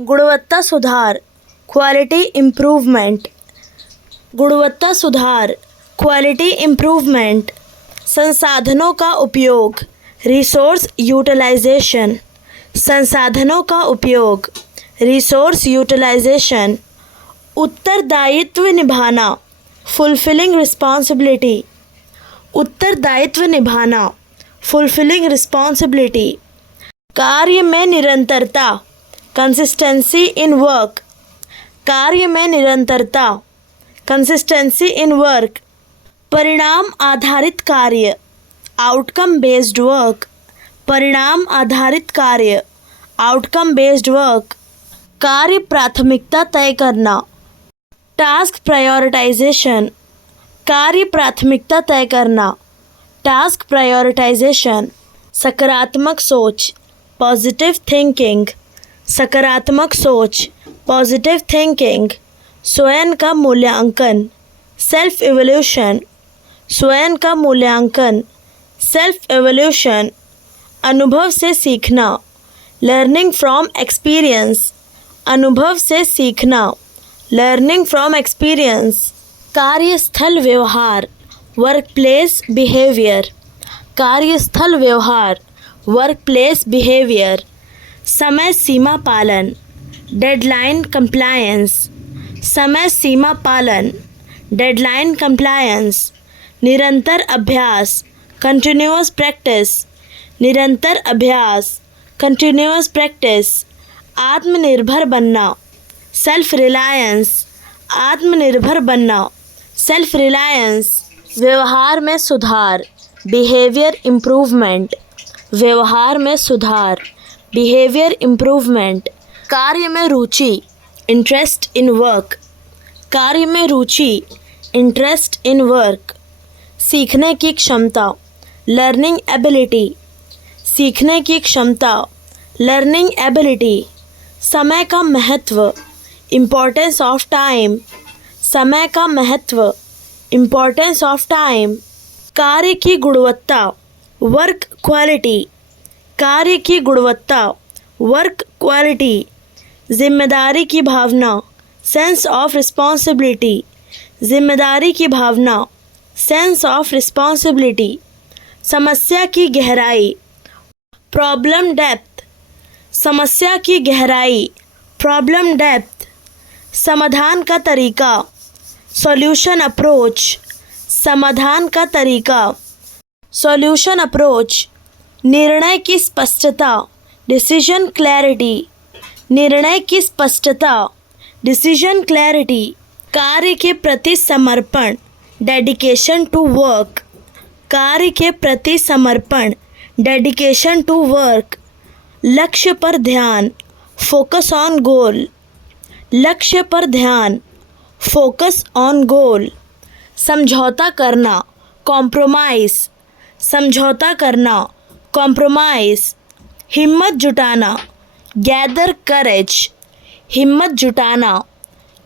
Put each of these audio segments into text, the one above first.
गुणवत्ता सुधार, quality improvement. गुणवत्ता सुधार, क्वालिटी इम्प्रूवमेंट। संसाधनों का उपयोग, रिसोर्स यूटिलाइजेशन। संसाधनों का उपयोग, रिसोर्स यूटिलाइजेशन। उत्तरदायित्व निभाना, फुलफिलिंग रिस्पॉन्सिबिलिटी। उत्तरदायित्व निभाना, फुलफिलिंग रिस्पॉन्सिबिलिटी। कार्य में निरंतरता, कंसिस्टेंसी इन वर्क। कार्य में निरंतरता, कंसिस्टेंसी इन वर्क। परिणाम आधारित कार्य, आउटकम बेस्ड वर्क। परिणाम आधारित कार्य, आउटकम बेस्ड वर्क। कार्य प्राथमिकता तय करना, टास्क प्रायोरिटाइजेशन। कार्य प्राथमिकता तय करना, टास्क प्रायोरिटाइजेशन। सकारात्मक सोच, पॉजिटिव थिंकिंग। सकारात्मक सोच, पॉजिटिव थिंकिंग। स्वयं का मूल्यांकन, सेल्फ इवोल्यूशन। स्वयं का मूल्यांकन, सेल्फ इवोल्यूशन। अनुभव से सीखना, लर्निंग फ्रॉम एक्सपीरियंस। अनुभव से सीखना, लर्निंग फ्रॉम एक्सपीरियंस। कार्यस्थल व्यवहार, वर्क प्लेस बिहेवियर। कार्यस्थल व्यवहार, वर्क प्लेस बिहेवियर। समय सीमा पालन, डेडलाइन कंप्लायंस। समय सीमा पालन, डेडलाइन कंप्लायंस। निरंतर अभ्यास, कंटिन्यूअस प्रैक्टिस। निरंतर अभ्यास, कंटिन्यूअस प्रैक्टिस। आत्मनिर्भर बनना, सेल्फ रिलायंस। आत्मनिर्भर बनना, सेल्फ रिलायंस। व्यवहार में सुधार, बिहेवियर इम्प्रूवमेंट। व्यवहार में सुधार, बिहेवियर इम्प्रूवमेंट। कार्य में रुचि, इंटरेस्ट इन वर्क। कार्य में रुचि, इंटरेस्ट इन वर्क। सीखने की क्षमता, लर्निंग एबिलिटी। सीखने की क्षमता, लर्निंग एबिलिटी। समय का महत्व, इम्पोर्टेंस ऑफ टाइम। समय का महत्व, इम्पोर्टेंस ऑफ टाइम। कार्य की गुणवत्ता, वर्क क्वालिटी। कार्य की गुणवत्ता, वर्क क्वालिटी। जिम्मेदारी की भावना, सेंस ऑफ रिस्पॉन्सिबिलिटी। जिम्मेदारी की भावना, सेंस ऑफ रिस्पॉन्सिबिलिटी। समस्या की गहराई, प्रॉब्लम डेप्थ। समस्या की गहराई, प्रॉब्लम डेप्थ। समाधान का तरीका, सॉल्यूशन अप्रोच। समाधान का तरीका, सॉल्यूशन अप्रोच। निर्णय की स्पष्टता, डिसीजन क्लैरिटी। निर्णय की स्पष्टता, डिसीजन क्लैरिटी। कार्य के प्रति समर्पण, डेडिकेशन टू वर्क। कार्य के प्रति समर्पण, डेडिकेशन टू वर्क। लक्ष्य पर ध्यान, फोकस ऑन गोल। लक्ष्य पर ध्यान, फोकस ऑन गोल। समझौता करना, कॉम्प्रोमाइज़। समझौता करना, कॉम्प्रोमाइज़। हिम्मत जुटाना, गैदर करेज। हिम्मत जुटाना,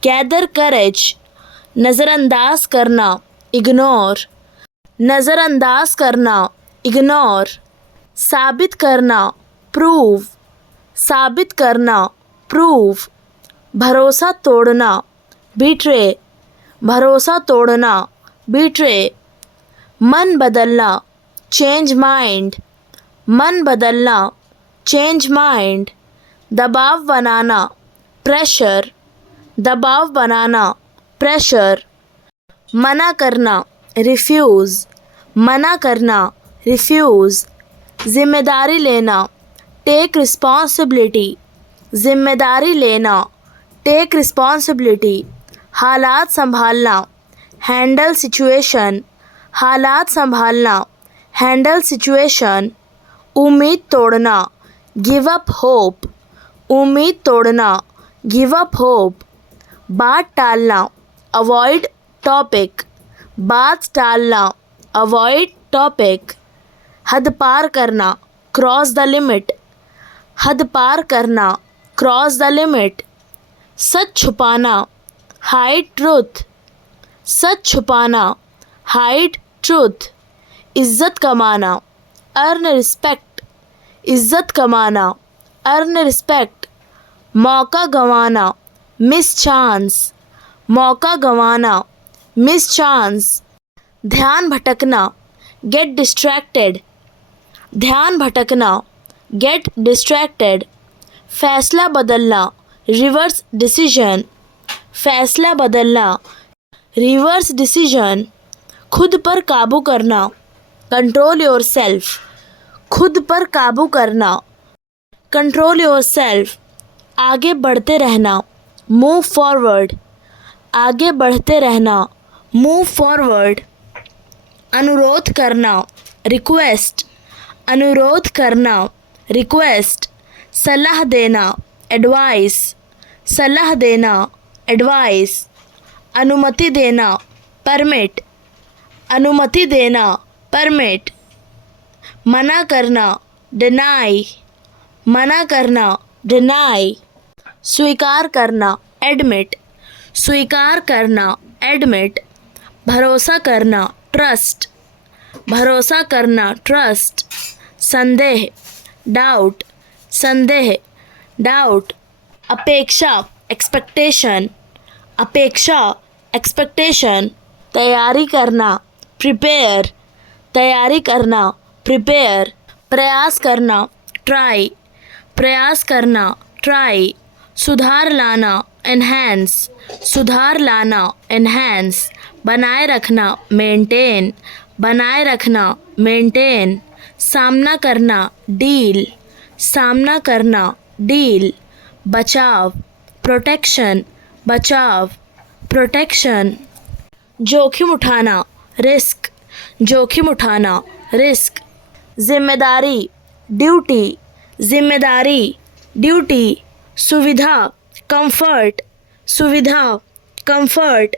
गैदर करेज। नज़रअंदाज करना, इग्नोर। नज़रअंदाज करना, इग्नोर। साबित करना, प्रूव। साबित करना, प्रूव। भरोसा तोड़ना, बीट्रे। भरोसा तोड़ना, बीट्रे। मन बदलना, चेंज माइंड। मन बदलना, चेंज माइंड। दबाव बनाना, प्रेशर। दबाव बनाना, प्रेशर। मना करना, रिफ्यूज़। मना करना, रिफ्यूज़। जिम्मेदारी लेना, टेक रिस्पॉन्सिबिलिटी। जिम्मेदारी लेना, टेक रिस्पॉन्सिबिलिटी। हालात संभालना, हैंडल सिचुएशन। हालात संभालना, हैंडल सिचुएशन। उम्मीद तोड़ना, गिव अप होप। उम्मीद तोड़ना, गिव अप होप। बात टालना, अवॉइड टॉपिक। बात टालना, अवॉइड टॉपिक। हद पार करना, क्रॉस द लिमिट। हद पार करना, क्रॉस द लिमिट। सच छुपाना, हाइड ट्रूथ। सच छुपाना, हाइड ट्रूथ। इज्जत कमाना, अर्न रिस्पेक्ट। इज्जत कमाना, अर्न रिस्पेक्ट। मौका गंवाना, मिस चांस, मौका गंवाना, मिस चांस। ध्यान भटकना, गेट डिस्ट्रैक्टेड, ध्यान भटकना, गेट डिस्ट्रैक्टेड। फैसला बदलना, रिवर्स डिसीजन, फैसला बदलना, रिवर्स डिसीजन। खुद पर काबू करना, कंट्रोल योरसेल्फ, खुद पर काबू करना, कंट्रोल योरसेल्फ। आगे बढ़ते रहना, मूव फॉरवर्ड, आगे बढ़ते रहना, मूव फॉरवर्ड। अनुरोध करना, रिक्वेस्ट, अनुरोध करना, रिक्वेस्ट। सलाह देना, एडवाइस, सलाह देना, एडवाइस। अनुमति देना, परमिट, अनुमति देना, परमिट। मना करना, डिनाई, मना करना, डिनाई। स्वीकार करना, एडमिट, स्वीकार करना, एडमिट। भरोसा करना, ट्रस्ट, भरोसा करना, ट्रस्ट। संदेह, डाउट, संदेह, डाउट। अपेक्षा, एक्सपेक्टेशन, अपेक्षा, एक्सपेक्टेशन। तैयारी करना, प्रिपेयर, तैयारी करना, प्रिपेयर। प्रयास करना, ट्राई, प्रयास करना, ट्राई। सुधार लाना, एनहांस, सुधार लाना, एनहांस। बनाए रखना, मेंटेन, बनाए रखना, मेंटेन। सामना करना, डील, सामना करना, डील। बचाव, प्रोटेक्शन, बचाव, प्रोटेक्शन। जोखिम उठाना, रिस्क, जोखिम उठाना, रिस्क। जिम्मेदारी, ड्यूटी, जिम्मेदारी, ड्यूटी। सुविधा, कंफर्ट, सुविधा, कंफर्ट।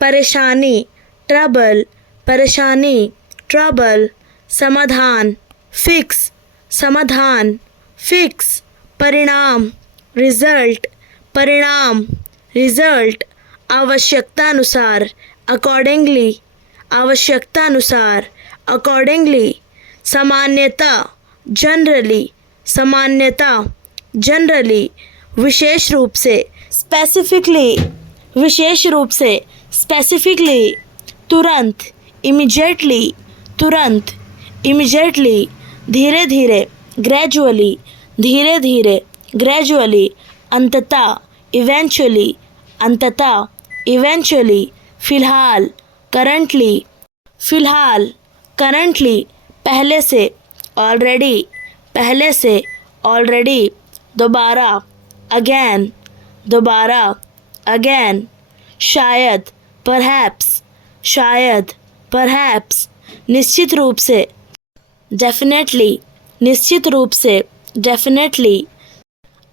परेशानी, ट्रबल, परेशानी, ट्रबल। समाधान, फिक्स, समाधान, फिक्स। परिणाम, रिजल्ट, परिणाम, रिजल्ट। आवश्यकतानुसार, अकॉर्डिंगली, आवश्यकतानुसार, अकॉर्डिंगली। सामान्यता, जनरली, सामान्यता, जनरली। विशेष रूप से, स्पेसिफिकली, विशेष रूप से, स्पेसिफिकली। तुरंत, इमीडिएटली, तुरंत, इमीडिएटली। धीरे धीरे, ग्रेजुअली, धीरे धीरे, ग्रेजुअली। अंततः, इवेंचुअली, अंततः, इवेंचुअली। फिलहाल, करंटली, फिलहाल, करंटली। पहले से, ऑलरेडी, पहले से, ऑलरेडी। दोबारा, अगेन, दोबारा, अगेन। शायद, परहैप्स, शायद, परहैप्स। निश्चित रूप से, डेफिनेटली, निश्चित रूप से, डेफिनेटली।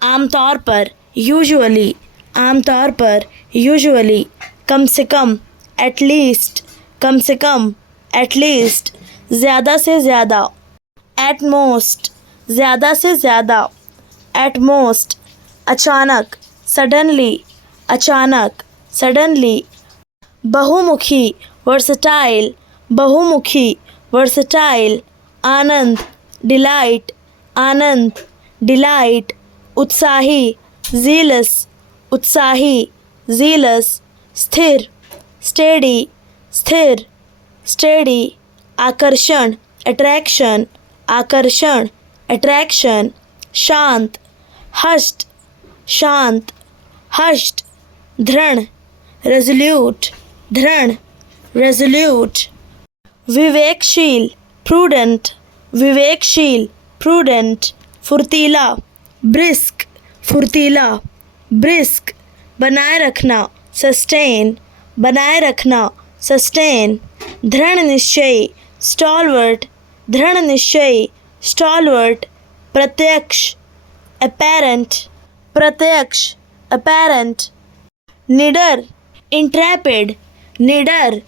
आमतौर पर, यूजुअली, आमतौर पर, यूजुअली। कम से कम, एटलीस्ट, कम से कम, एटलीस्ट। ज़्यादा से ज़्यादा, एट मोस्ट, ज़्यादा से ज़्यादा, एट मोस्ट। अचानक, सडनली, अचानक, सडनली। बहुमुखी, वर्सटाइल, बहुमुखी, वर्सटाइल। आनंद, डिलाइट, आनंद, डिलाइट। उत्साही, ज़ीलस, उत्साही, ज़ीलस। स्थिर, स्टेडी, स्थिर, स्टेडी। आकर्षण, अट्रैक्शन, आकर्षण, अट्रैक्शन। शांत, हष्ट, शांत, हष्ट। दृढ़, रेजोल्यूट, दृढ़, रेजोल्यूट। विवेकशील, प्रूडेंट, विवेकशील, प्रूडेंट। फुर्तीला, ब्रिस्क, फुर्तीला, ब्रिस्क। बनाए रखना, सस्टेन, बनाए रखना, सस्टेन। दृढ़ निश्चयी, स्टॉलवर्ट, दृढ़ निश्चयी, स्टॉलवर्ट। प्रत्यक्ष, अपैरेंट, प्रत्यक्ष, अपैरेंट। निडर, इंट्रैपिड, निडर,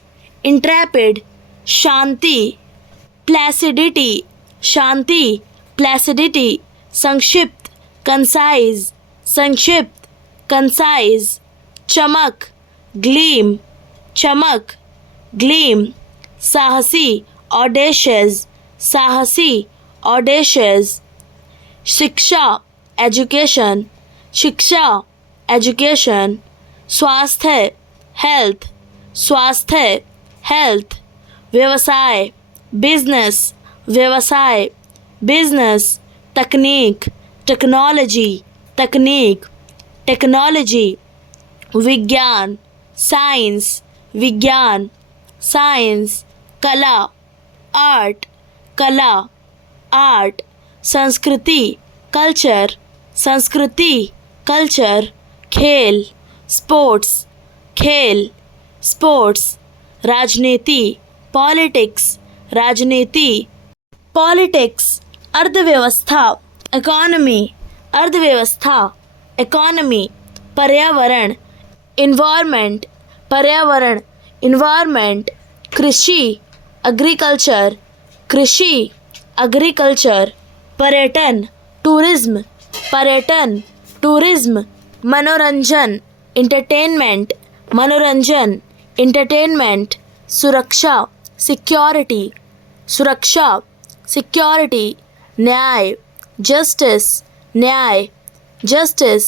इंट्रैपिड। शांति, प्लैसिडिटी, शांति, प्लैसिडिटी। संक्षिप्त, कंसाइज, संक्षिप्त, कंसाइज। चमक, ग्लीम, चमक, ग्लीम। साहसी, ऑडेशियस, साहसी, ऑडेशियस। शिक्षा, एजुकेशन, शिक्षा एजुकेशन, स्वास्थ्य हेल्थ, स्वास्थ्य हेल्थ, व्यवसाय बिजनेस, व्यवसाय बिजनेस, तकनीक टेक्नोलॉजी, तकनीक टेक्नोलॉजी, विज्ञान साइंस, विज्ञान साइंस, कला आर्ट, कला आर्ट, संस्कृति कल्चर, संस्कृति कल्चर, खेल स्पोर्ट्स, खेल स्पोर्ट्स, राजनीति पॉलिटिक्स, राजनीति पॉलिटिक्स, अर्थव्यवस्था इकोनॉमी, अर्थव्यवस्था इकोनॉमी, पर्यावरण इन्वायरमेंट, पर्यावरण इन्वायरमेंट, कृषि एग्रीकल्चर, कृषि एग्रीकल्चर, पर्यटन टूरिज्म, पर्यटन टूरिज्म, मनोरंजन इंटरटेनमेंट, मनोरंजन इंटरटेनमेंट, सुरक्षा सिक्योरिटी, सुरक्षा सिक्योरिटी, न्याय जस्टिस, न्याय जस्टिस,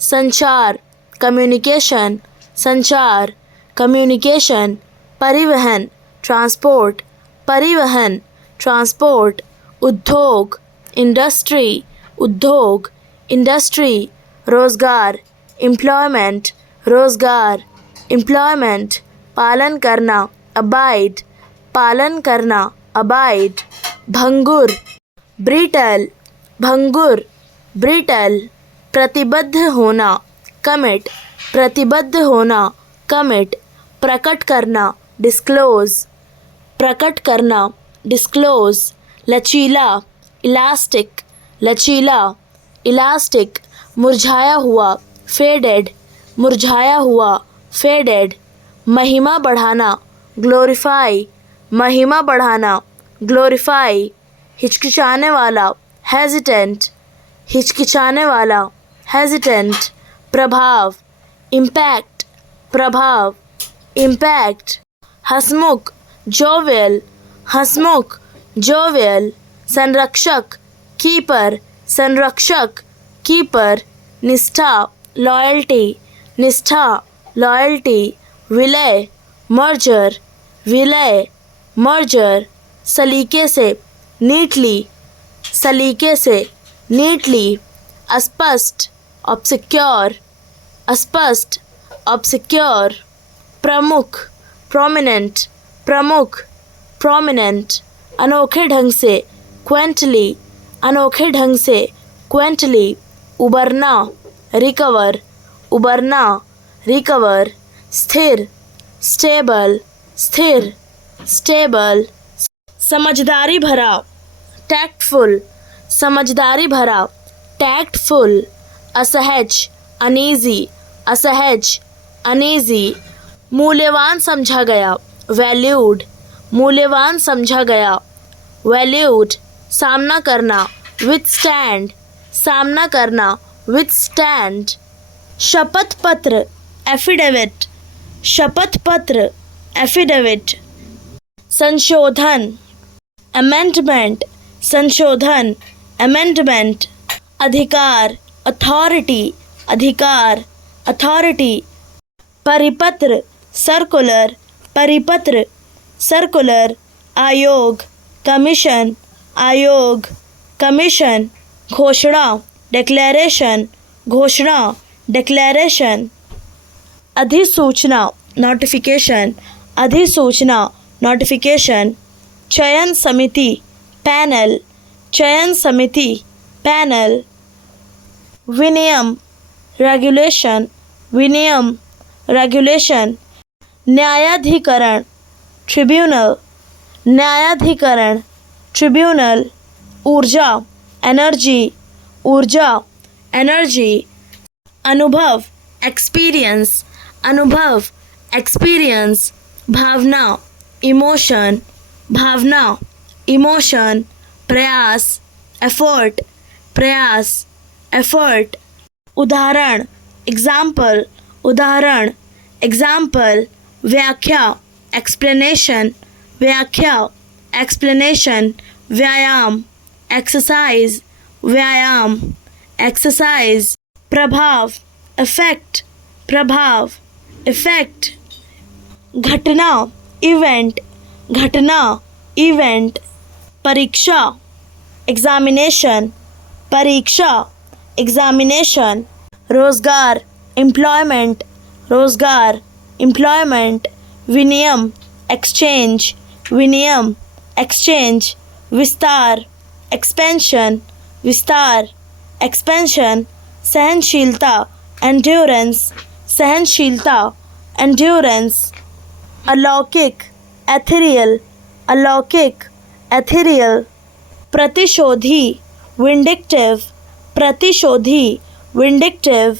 संचार कम्युनिकेशन, संचार कम्युनिकेशन, परिवहन ट्रांसपोर्ट, परिवहन ट्रांसपोर्ट, उद्योग इंडस्ट्री, उद्योग इंडस्ट्री, रोजगार एम्प्लॉयमेंट, रोजगार एम्प्लॉयमेंट, पालन करना अबाइड, पालन करना अबाइड, भंगुर ब्रिटल, भंगुर ब्रिटल, प्रतिबद्ध होना कमिट, प्रतिबद्ध होना कमिट, प्रकट करना डिस्क्लोज, प्रकट करना डिस्क्लोज, लचीला इलास्टिक, लचीला इलास्टिक, मुरझाया हुआ फेडेड, मुरझाया हुआ फेडेड, महिमा बढ़ाना ग्लोरीफाई, महिमा बढ़ाना ग्लोरीफाई, हिचकिचाने वाला हेजिटेंट, हिचकिचाने वाला हेजिटेंट, प्रभाव इम्पैक्ट, प्रभाव इम्पैक्ट, हसमुख जोवियल, हसमुख जोवियल, संरक्षक कीपर, संरक्षक कीपर, निष्ठा लॉयल्टी, निष्ठा लॉयल्टी, विलय मर्जर, विलय मर्जर, सलीके से नीटली, सलीके से नीटली, अस्पष्ट ऑब्सक्योर, अस्पष्ट ऑब्सक्योर, प्रमुख प्रोमिनेंट, प्रमुख प्रोमिनेंट, अनोखे ढंग से क्वेंटली, अनोखे ढंग से क्वेंटली, उबरना रिकवर, उबरना रिकवर, स्थिर स्टेबल, स्थिर स्टेबल, समझदारी भरा टैक्टफुल, समझदारी भरा टैक्टफुल, असहज अनईजी, असहज अनईजी, मूल्यवान समझा गया वैल्यूड, मूल्यवान समझा गया वैल्यूड, सामना करना विथस्टैंड, सामना करना विथस्टैंड, शपथ पत्र एफिडेविट, शपथ पत्र एफिडेविट, संशोधन अमेंडमेंट, संशोधन अमेंडमेंट, अधिकार अथॉरिटी, अधिकार अथॉरिटी, परिपत्र सर्कुलर, परिपत्र सर्कुलर, आयोग कमीशन, आयोग कमीशन, घोषणा डिक्लेरेशन, घोषणा डिक्लेरेशन, अधिसूचना नोटिफिकेशन, अधिसूचना नोटिफिकेशन, चयन समिति पैनल, चयन समिति पैनल, विनियम रेगुलेशन, विनियम रेगुलेशन, न्यायाधिकरण ट्रिब्यूनल, न्यायाधिकरण ट्रिब्यूनल, ऊर्जा एनर्जी, ऊर्जा एनर्जी, अनुभव एक्सपीरियंस, अनुभव एक्सपीरियंस, भावना इमोशन, भावना इमोशन, प्रयास एफर्ट, प्रयास एफर्ट, उदाहरण एग्जाम्पल, उदाहरण एग्जाम्पल, व्याख्या एक्सप्लेनेशन, व्याख्या एक्सप्लेनेशन, व्यायाम एक्सरसाइज, व्यायाम एक्सरसाइज, प्रभाव, इफेक्ट, प्रभाव, इफेक्ट। घटना, इवेंट, घटना, इवेंट। परीक्षा, एग्जामिनेशन, परीक्षा, एग्जामिनेशन। रोजगार, एम्प्लॉयमेंट, रोजगार, एम्प्लॉयमेंट। विनियम, एक्सचेंज, विनियम, एक्सचेंज। विस्तार, एक्सपेंशन, विस्तार, एक्सपेंशन। सहनशीलता, एंड्योरेंस, सहनशीलता, एंड्योरेंस। अलौकिक, एथेरियल, अलौकिक, एथेरियल। प्रतिशोधी, vindictive, प्रतिशोधी, vindictive.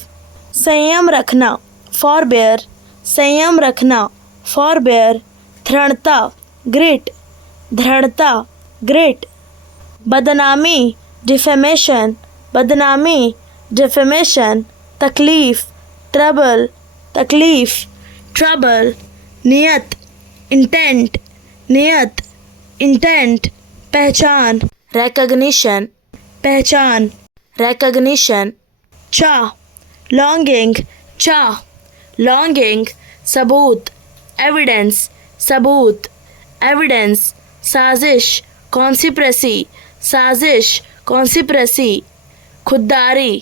संयम रखना, फॉरबेयर, संयम रखना, फॉरबेयर। दृढ़ता, ग्रिट, दृढ़ता, ग्रिट। बदनामी, डिफेमेशन, बदनामी, डिफेमेशन। तकलीफ, ट्रबल, तकलीफ, ट्रबल। नियत, इंटेंट, नियत, इंटेंट। पहचान, recognition, पहचान, recognition। चाह, longing, चाह, longing। सबूत, evidence, सबूत, evidence। साजिश, conspiracy, साजिश, conspiracy। खुददारी,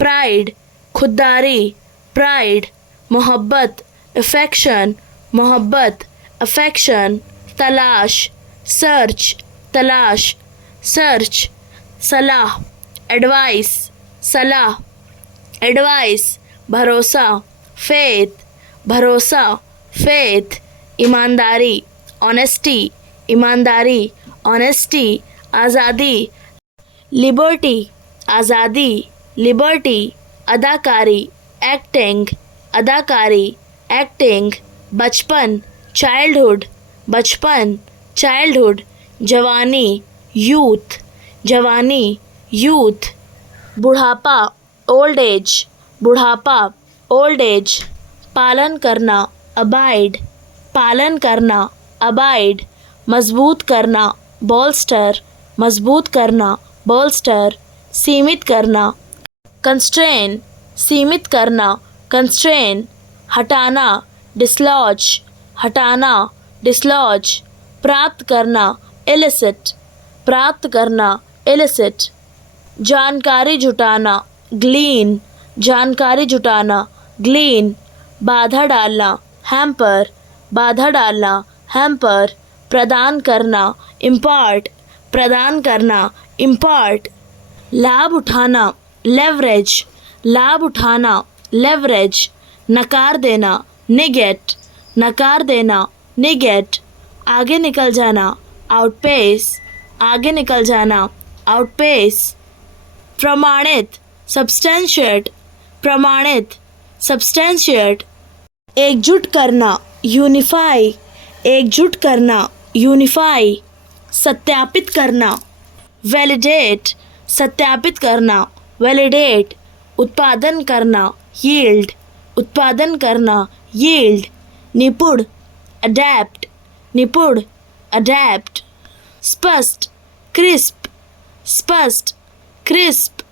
pride, खुददारी, pride। मोहब्बत, affection, मोहब्बत, affection। तलाश, search, तलाश, search। सलाह, advice, सलाह, advice। भरोसा, faith, भरोसा, faith। ईमानदारी, honesty, ईमानदारी, honesty। आज़ादी, liberty, आज़ादी, liberty। अदाकारी, acting, अदाकारी, acting। बचपन, childhood, बचपन, childhood। जवानी, youth, जवानी, youth। बुढ़ापा, old age, बुढ़ापा, old age। पालन करना, abide, पालन करना, abide। मजबूत करना, bolster, मजबूत करना, bolster। सीमित करना, constrain, सीमित करना, constrain। हटाना, dislodge, हटाना, dislodge। प्राप्त करना, illicit, प्राप्त करना, illicit। जानकारी जुटाना, glean, जानकारी जुटाना, glean। बाधा डालना, hamper, बाधा डालना, hamper। प्रदान करना, impart, प्रदान करना, impart। लाभ उठाना, leverage, लाभ उठाना, leverage। नकार देना, negate, नकार देना, negate। आगे निकल जाना, outpace, आगे निकल जाना, outpace। प्रमाणित, substantiate, प्रमाणित, substantiate। एकजुट करना, unify, एकजुट करना, unify। सत्यापित करना, validate, सत्यापित करना, validate। उत्पादन करना, yield, उत्पादन करना, yield। निपुण, adapt, निपुण, adapt। स्पष्ट, crisp, स्पष्ट, crisp।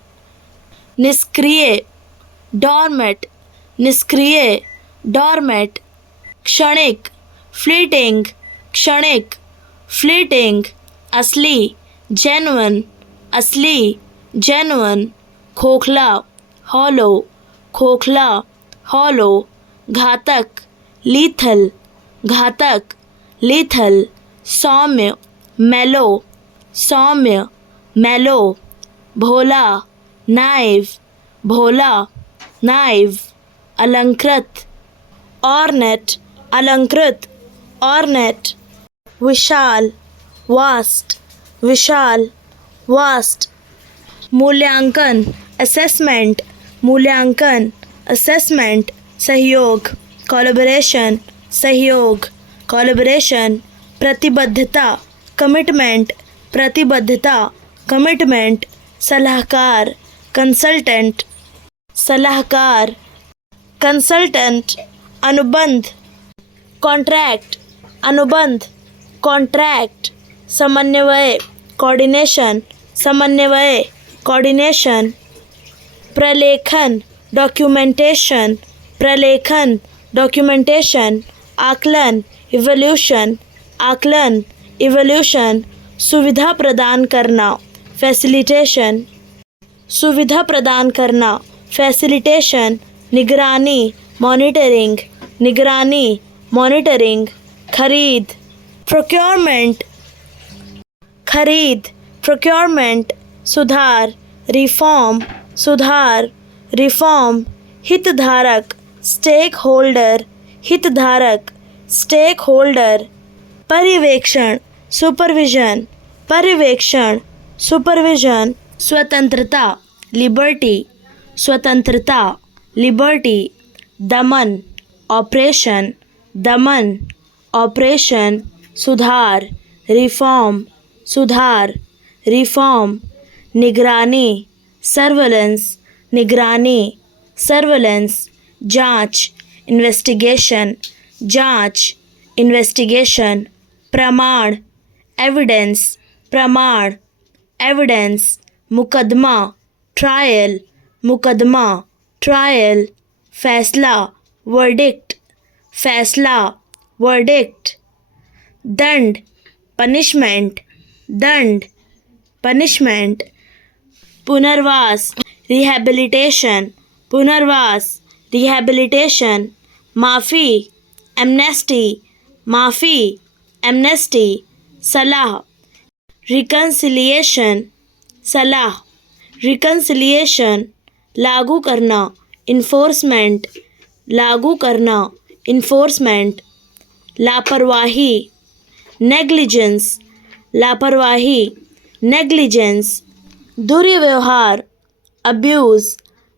निष्क्रिय, dormant, निष्क्रिय, dormant। क्षणिक, fleeting, क्षणिक, fleeting। असली, genuine, असली, genuine। खोखला, hollow, खोखला, hollow। घातक, lethal, घातक, lethal। सौम्य, mellow, सौम्य, mellow। भोला, naive, भोला, naive। अलंकृत, ornate, अलंकृत, ornate। विशाल, vast, विशाल, vast। मूल्यांकन, assessment, मूल्यांकन, assessment। सहयोग, collaboration, सहयोग, collaboration। प्रतिबद्धता, commitment, प्रतिबद्धता, commitment। सलाहकार, consultant, सलाहकार, consultant। अनुबंध, contract, अनुबंध, contract। समन्वय, coordination, समन्वय, coordination। प्रलेखन, डॉक्यूमेंटेशन, प्रलेखन, डॉक्यूमेंटेशन, आकलन, इवोल्यूशन, आकलन, इवोल्यूशन, सुविधा प्रदान करना, फैसिलिटेशन, सुविधा प्रदान करना, फैसिलिटेशन, निगरानी, मॉनिटरिंग, निगरानी, मॉनिटरिंग, खरीद, प्रोक्योरमेंट, खरीद, प्रोक्योरमेंट, सुधार, रिफॉर्म, सुधार, रिफॉर्म, हितधारक, स्टेक होल्डर, हितधारक, स्टेक होल्डर, पर्यवेक्षण, सुपरविजन, पर्यवेक्षण, सुपरविजन, स्वतंत्रता, लिबर्टी, स्वतंत्रता, लिबर्टी, दमन, ऑपरेशन, दमन, ऑपरेशन, सुधार, रिफॉर्म, सुधार, रिफॉर्म, निगरानी, सर्वेलेंस, निगरानी, सर्वेलेंस, जांच, इन्वेस्टिगेशन, जांच, इन्वेस्टिगेशन, प्रमाण, एविडेंस, प्रमाण, एविडेंस, मुकदमा, ट्रायल, मुकदमा, ट्रायल, फैसला, वर्डिक्ट, फैसला, वर्डिक्ट, दंड, पनिशमेंट, दंड, पनिशमेंट, पुनर्वास, रिहैबिलिटेशन, पुनर्वास, रिहैबिलिटेशन, माफ़ी, एमनेस्टी, माफ़ी, एमनेस्टी, सलाह, रिकन्सिलिएशन, सलाह, रिकन्सिलिएशन, लागू करना, इन्फोर्समेंट, लागू करना, इन्फोर्समेंट, लापरवाही, नेग्लिजेंस, लापरवाही, नेग्लिजेंस, दुर्व्यवहार, अब्यूज़,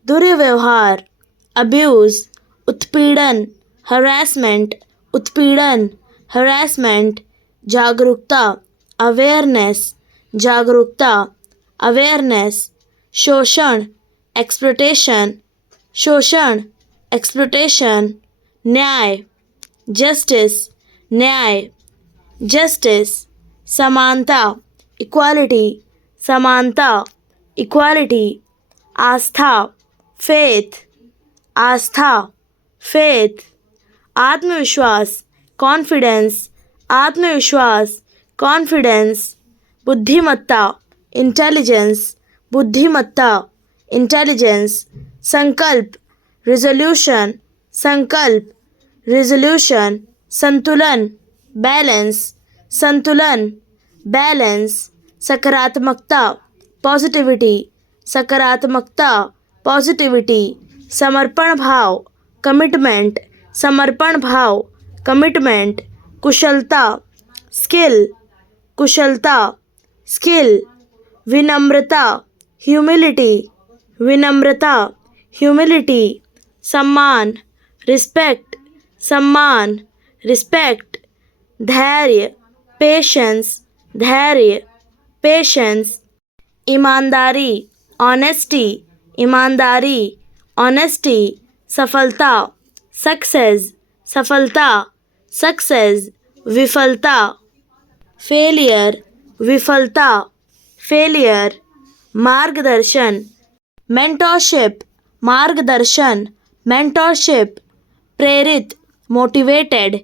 दुर्व्यवहार, अब्यूज़, उत्पीड़न, हरासमेंट, उत्पीड़न, हरासमेंट, जागरूकता, अवेयरनेस, जागरूकता, अवेयरनेस, शोषण, एक्सप्लॉयटेशन, शोषण, एक्सप्लॉयटेशन, न्याय, जस्टिस, न्याय, जस्टिस, समानता, इक्वालिटी, समानता, इक्वालिटी, आस्था, फेथ, आस्था, फेथ, आत्मविश्वास, कॉन्फिडेंस, आत्मविश्वास, कॉन्फिडेंस, बुद्धिमत्ता, इंटेलिजेंस, बुद्धिमत्ता, इंटेलिजेंस, संकल्प, रिजोल्यूशन, संकल्प, रिजोल्यूशन, संतुलन, बैलेंस, संतुलन, बैलेंस, सकारात्मकता, पॉजिटिविटी, सकारात्मकता, पॉजिटिविटी, समर्पण भाव, कमिटमेंट, समर्पण भाव, कमिटमेंट, कुशलता, स्किल, कुशलता, स्किल, विनम्रता, ह्यूमिलिटी, विनम्रता, ह्यूमिलिटी, सम्मान, रिस्पेक्ट, सम्मान, रिस्पेक्ट, धैर्य, पेशेंस, धैर्य, पेशेंस, ईमानदारी, ऑनेस्टी, ईमानदारी, ऑनेस्टी, सफलता, सक्सेस, सफलता, सक्सेस, विफलता, फेलियर, विफलता, फेलियर, मार्गदर्शन, मेंटरशिप, मार्गदर्शन, मेंटरशिप, प्रेरित, मोटिवेटेड,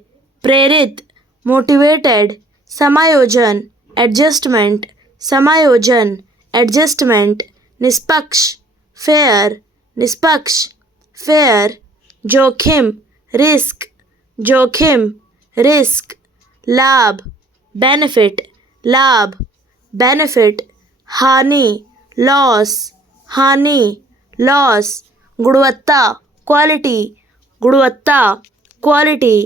प्रेरित, मोटिवेटेड, समायोजन, एडजस्टमेंट, समायोजन, एडजस्टमेंट, निष्पक्ष, फेयर, निष्पक्ष, फेयर, जोखिम, रिस्क, जोखिम, रिस्क, लाभ, बेनिफिट, लाभ, बेनिफिट, हानि, लॉस, हानि, लॉस, गुणवत्ता, क्वालिटी, गुणवत्ता, क्वालिटी,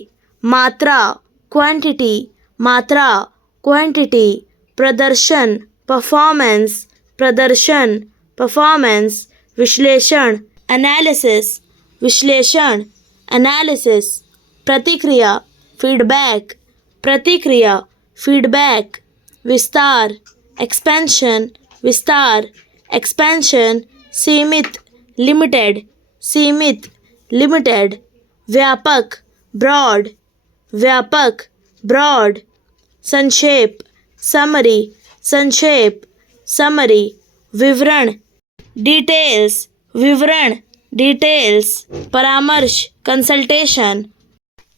मात्रा, क्वांटिटी, मात्रा, क्वांटिटी, प्रदर्शन, परफॉर्मेंस, प्रदर्शन, परफॉर्मेंस, विश्लेषण, एनालिसिस, विश्लेषण, एनालिसिस, प्रतिक्रिया, फीडबैक, प्रतिक्रिया, फीडबैक, विस्तार, एक्सपेंशन, विस्तार, एक्सपेंशन, सीमित, लिमिटेड, सीमित, लिमिटेड, व्यापक, ब्रॉड, व्यापक, ब्रॉड, संक्षेप, समरी, संक्षेप, समरी, विवरण, डिटेल्स, विवरण, डिटेल्स, परामर्श, कंसल्टेशन,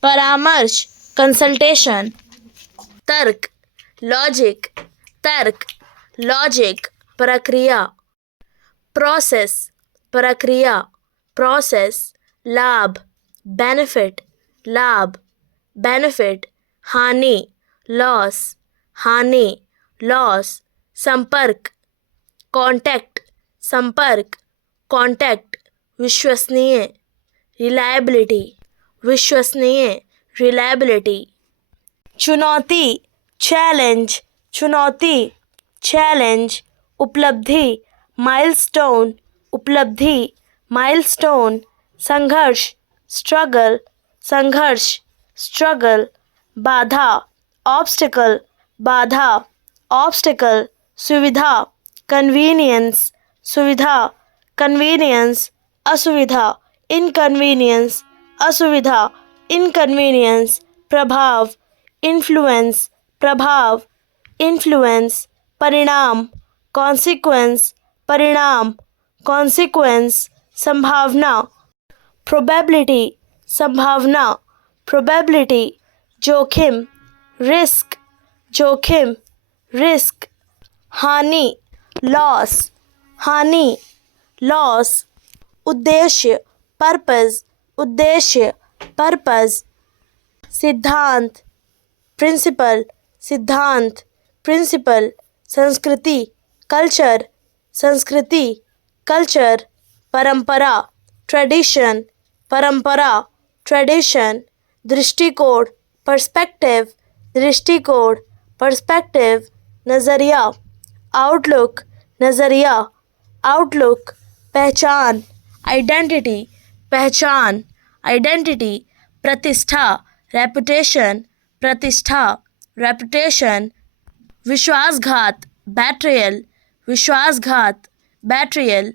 परामर्श, कंसल्टेशन, तर्क, लॉजिक, तर्क, लॉजिक, प्रक्रिया, प्रोसेस, प्रक्रिया, प्रोसेस, लाभ, बेनिफिट, लाभ, बेनिफिट, हानि, लॉस, हानि, लॉस, संपर्क, कांटेक्ट, संपर्क, कांटेक्ट, विश्वसनीय, रिलायबिलिटी, विश्वसनीय, रिलायबिलिटी, चुनौती, चैलेंज, चुनौती, चैलेंज, उपलब्धि, माइलस्टोन, उपलब्धि, माइलस्टोन, संघर्ष, स्ट्रगल, संघर्ष, स्ट्रगल, बाधा, ऑब्स्टिकल, बाधा, ऑब्स्टिकल, सुविधा, कन्वीनियंस, सुविधा, कन्वीनियंस, असुविधा, इनकन्वीनियंस, असुविधा, इनकन्वीनियंस, प्रभाव, इन्फ्लुएंस, प्रभाव, इन्फ्लुएंस, परिणाम, कॉन्सिक्वेंस, परिणाम, कॉन्सिक्वेंस, संभावना, प्रोबेबिलिटी, संभावना, प्रोबेबिलिटी, जोखिम, रिस्क, जोखिम, रिस्क, हानि, लॉस, हानि, लॉस, उद्देश्य, पर्पस, उद्देश्य, पर्पस, सिद्धांत, प्रिंसिपल, सिद्धांत, प्रिंसिपल, संस्कृति, कल्चर, संस्कृति, कल्चर, परंपरा, ट्रेडिशन, परंपरा, ट्रेडिशन, दृष्टिकोण, पर्सपेक्टिव, दृष्टिकोण, पर्सपेक्टिव, नज़रिया, आउटलुक, नज़रिया, आउटलुक, पहचान, आइडेंटिटी, पहचान, आइडेंटिटी, प्रतिष्ठा, रेपुटेशन, प्रतिष्ठा, रेपुटेशन, विश्वासघात, बैट्रियल, विश्वासघात, बैट्रियल,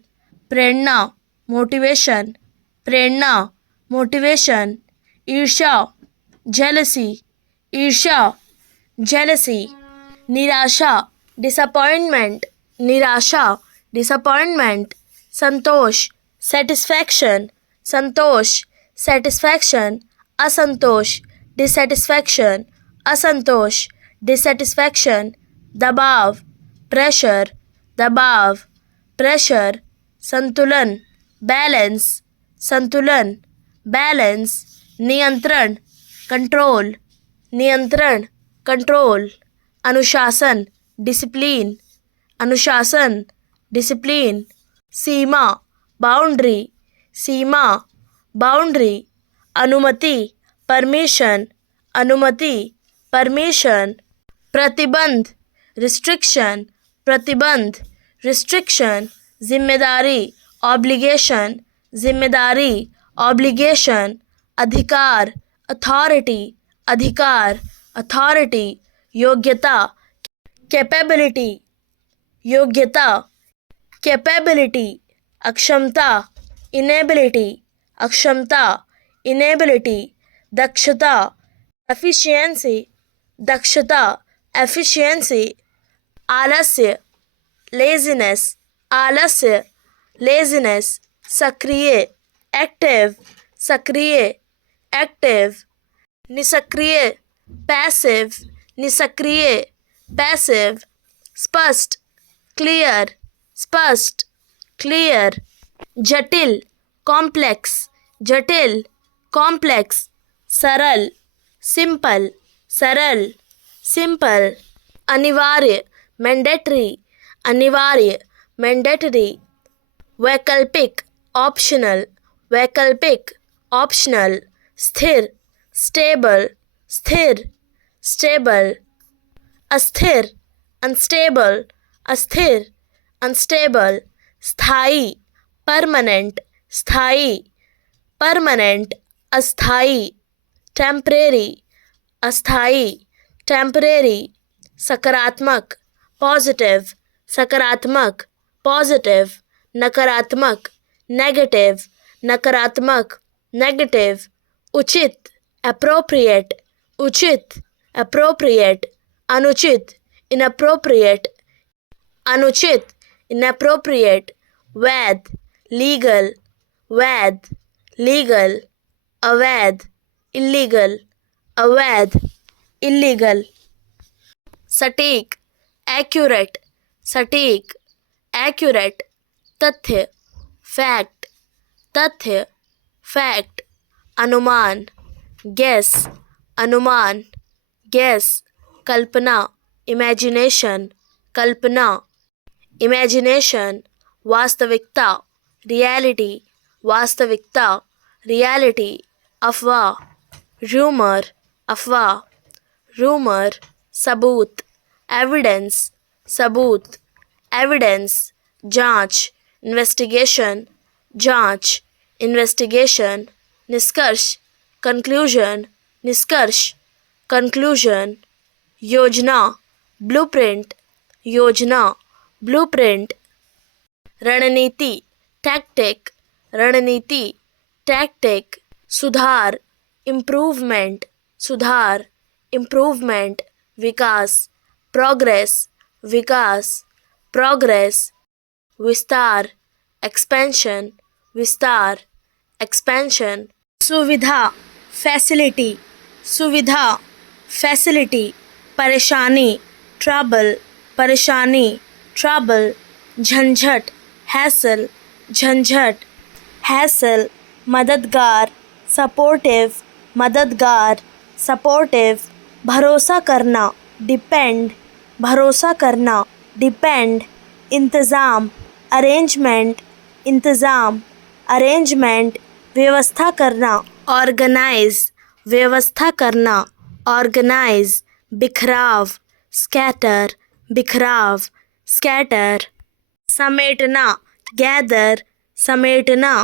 प्रेरणा, मोटिवेशन, प्रेरणा, मोटिवेशन, ईर्ष्या, जेलसी, ईर्ष्या, जेलसी, निराशा, डिसअपॉइंटमेंट, निराशा, डिसअपॉइंटमेंट, संतोष, सेटिस्फैक्शन, संतोष, सेटिस्फैक्शन, असंतोष, डिससेटिस्फैक्शन, असंतोष, डिससेटिस्फैक्शन, दबाव, प्रेशर, दबाव, प्रेशर, संतुलन, बैलेंस, संतुलन, बैलेंस, नियंत्रण, कंट्रोल, नियंत्रण, कंट्रोल, अनुशासन, डिसिप्लिन, अनुशासन, डिसिप्लिन, सीमा, बाउंड्री, सीमा, बाउंड्री, अनुमति, परमिशन, अनुमति, परमिशन, प्रतिबंध, रिस्ट्रिक्शन, प्रतिबंध, रिस्ट्रिक्शन, जिम्मेदारी, ऑब्लिगेशन, जिम्मेदारी, ऑब्लिगेशन, अधिकार, अथॉरिटी, अधिकार, अथॉरिटी, योग्यता, कैपेबिलिटी, योग्यता, कैपेबिलिटी, अक्षमता, इनेबिलिटी, अक्षमता, इनेबिलिटी, दक्षता, एफिशिएंसी, दक्षता, एफिशिएंसी, आलस्य, लेजीनेस, आलस्य, लेजीनेस, सक्रिय, एक्टिव, सक्रिय, एक्टिव, निष्क्रिय, पैसिव, निष्क्रिय, पैसिव, स्पष्ट, क्लियर, स्पष्ट, क्लियर, जटिल, कॉम्प्लेक्स, जटिल, कॉम्प्लेक्स, सरल, सिंपल, सरल, सिंपल, अनिवार्य, मैंडेटरी, अनिवार्य, मैंडेटरी, वैकल्पिक, ऑप्शनल, वैकल्पिक, ऑप्शनल, स्थिर, स्टेबल, स्थिर, स्टेबल, अस्थिर, अनस्टेबल, अस्थिर, अनस्टेबल, स्थायी, परमानेंट, स्थायी, परमानेंट, अस्थायी, टेम्परेरी, अस्थायी, टेम्परेरी, सकारात्मक, पॉजिटिव, सकारात्मक, पॉजिटिव, नकारात्मक, नेगेटिव, नकारात्मक, नेगेटिव, उचित, एप्रोप्रिएट, उचित, एप्रोप्रिएट, अनुचित, इनअप्रोप्रिएट, अनुचित, इनअप्रोप्रिएट, वैध, लीगल, वैध, लीगल, अवैध, इलीगल, अवैध, इलीगल। सटीक, एक्यूरेट, सटीक, एक्यूरेट, तथ्य, फैक्ट, तथ्य, फैक्ट। अनुमान, गेस, अनुमान, गेस। कल्पना, इमेजिनेशन, कल्पना, इमेजिनेशन। वास्तविकता, रियलिटी, वास्तविकता, रियलिटी। अफवाह, रूमर, अफवाह, रूमर। सबूत, एविडेंस, सबूत, एविडेंस। जांच, इन्वेस्टिगेशन, जांच, इन्वेस्टिगेशन। निष्कर्ष, कंक्लूजन, निष्कर्ष, कंक्लूजन। योजना, ब्लूप्रिंट, योजना, ब्लूप्रिंट। रणनीति, टैक्टिक, रणनीति, टैक्टिक। सुधार, इम्प्रूवमेंट, सुधार, इम्प्रूवमेंट। विकास, प्रोग्रेस, विकास, प्रोग्रेस। विस्तार, एक्सपेंशन, विस्तार, एक्सपेंशन। सुविधा, फैसिलिटी, सुविधा, फैसिलिटी। परेशानी, ट्रबल, परेशानी, ट्रबल। झंझट, हैसल, झंझट, हैसल। मददगार, सपोर्टिव, मददगार, सपोर्टिव। भरोसा करना, डिपेंड, भरोसा करना, डिपेंड। इंतज़ाम, अरेंजमेंट, इंतज़ाम, अरेंजमेंट। व्यवस्था करना, ऑर्गेनाइज, व्यवस्था करना, ऑर्गेनाइज। बिखराव, स्कैटर, बिखराव, स्कैटर। समेटना, गैदर, समेटना,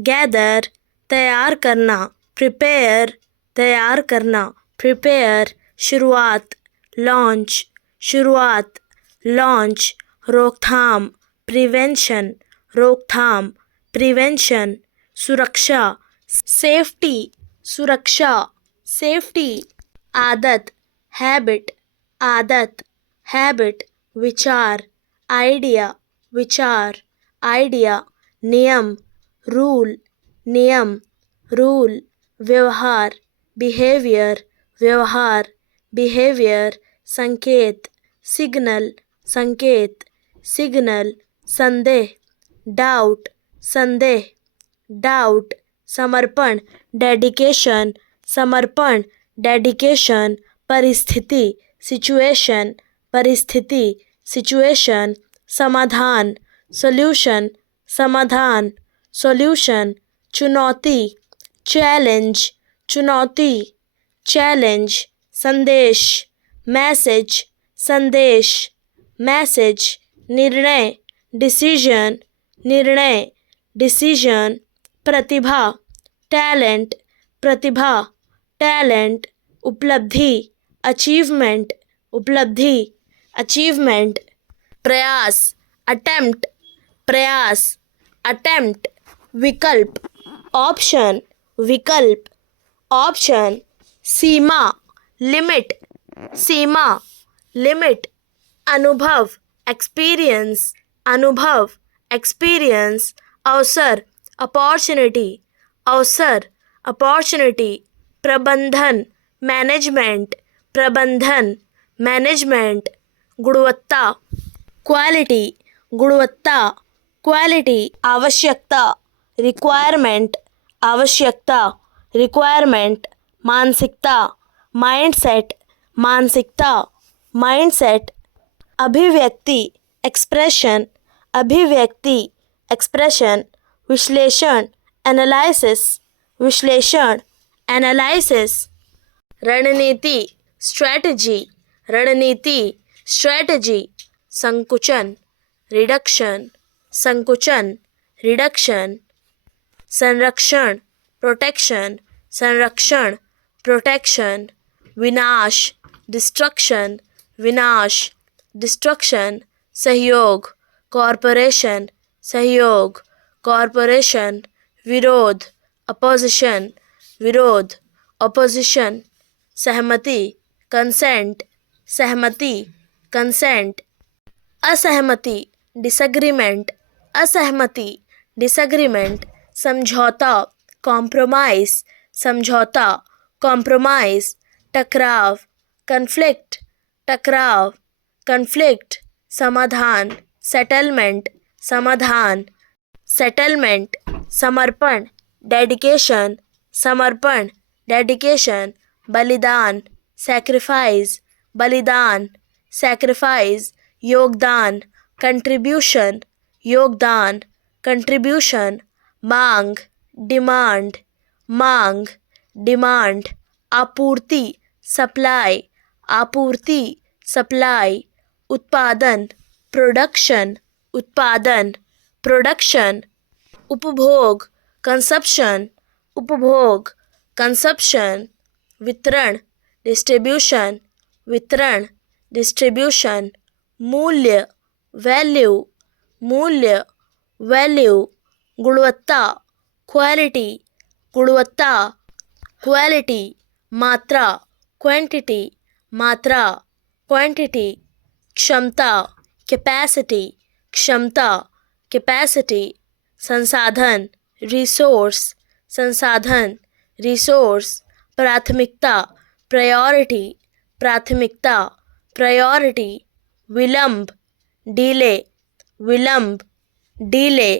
गैदर। तैयार करना, प्रिपेयर, तैयार करना, प्रिपेयर। शुरुआत, लॉन्च, शुरुआत, लॉन्च। रोकथाम, प्रिवेंशन, रोकथाम, प्रिवेंशन। सुरक्षा, सेफ्टी, सुरक्षा, सेफ्टी। आदत, हैबिट, आदत, हैबिट। विचार, आइडिया, विचार, आइडिया। नियम, रूल, नियम, रूल। व्यवहार, बिहेवियर, व्यवहार, बिहेवियर। संकेत, सिग्नल, संकेत, सिग्नल। संदेह, डाउट, संदेह, डाउट। समर्पण, डेडिकेशन, समर्पण, डेडिकेशन। परिस्थिति, सिचुएशन, परिस्थिति, सिचुएशन। समाधान, सॉल्यूशन, समाधान, सॉल्यूशन। चुनौती, चैलेंज, चुनौती, चैलेंज। संदेश, मैसेज, संदेश, मैसेज। निर्णय, डिसीजन, निर्णय, डिसीजन। प्रतिभा, टैलेंट, प्रतिभा, टैलेंट। उपलब्धि, अचीवमेंट, उपलब्धि, अचीवमेंट। प्रयास, अटेम्प्ट, प्रयास, अटेम्प्ट। विकल्प, ऑप्शन, विकल्प, ऑप्शन। सीमा, लिमिट, सीमा, लिमिट। अनुभव, एक्सपीरियंस, अनुभव, एक्सपीरियंस। अवसर, अपॉर्चुनिटी, अवसर, अपॉर्चुनिटी। प्रबंधन, मैनेजमेंट, प्रबंधन, मैनेजमेंट। गुणवत्ता, क्वालिटी, गुणवत्ता, क्वालिटी। आवश्यकता, रिक्वायरमेंट, आवश्यकता, रिक्वायरमेंट। मानसिकता, माइंडसेट, मानसिकता, माइंडसेट। अभिव्यक्ति, एक्सप्रेशन, अभिव्यक्ति, एक्सप्रेशन। विश्लेषण, एनालिसिस, विश्लेषण, एनालिसिस। रणनीति, स्ट्रेटजी, रणनीति, स्ट्रेटजी। संकुचन, रिडक्शन, संकुचन, रिडक्शन। संरक्षण, प्रोटेक्शन, संरक्षण, प्रोटेक्शन। विनाश, डिस्ट्रक्शन, विनाश, डिस्ट्रक्शन। सहयोग, कॉरपोरेशन, सहयोग, कॉरपोरेशन। विरोध, अपोजिशन, विरोध, अपोजिशन। सहमति, कंसेंट, सहमति, कंसेंट। असहमति, डिसएग्रीमेंट, असहमति, डिसएग्रीमेंट। समझौता, कॉम्प्रोमाइज, समझौता, कॉम्प्रोमाइज, टकराव, कन्फ्लिक्ट, टकराव, कन्फ्लिक्ट, समाधान, सेटलमेंट, समाधान, सेटलमेंट, समर्पण, डेडिकेशन, समर्पण, डेडिकेशन, बलिदान, सैक्रिफाइस, बलिदान, सैक्रिफाइस, योगदान, कंट्रीब्यूशन, योगदान, कंट्रीब्यूशन, मांग, डिमांड, मांग, डिमांड, आपूर्ति, सप्लाई, आपूर्ति, सप्लाई, उत्पादन, प्रोडक्शन, उत्पादन, प्रोडक्शन, उपभोग, कंसप्शन, उपभोग, कंसप्शन, वितरण, डिस्ट्रीब्यूशन, वितरण, डिस्ट्रीब्यूशन, मूल्य, वैल्यू, मूल्य, वैल्यू, गुणवत्ता, क्वालिटी, गुणवत्ता, क्वालिटी, मात्रा, क्वांटिटी, मात्रा, क्वांटिटी, क्षमता, कैपेसिटी, क्षमता, कैपेसिटी, संसाधन, रिसोर्स, संसाधन, रिसोर्स, प्राथमिकता, प्रायोरिटी, प्राथमिकता, प्रायोरिटी, विलंब, डिले, विलंब, डिले,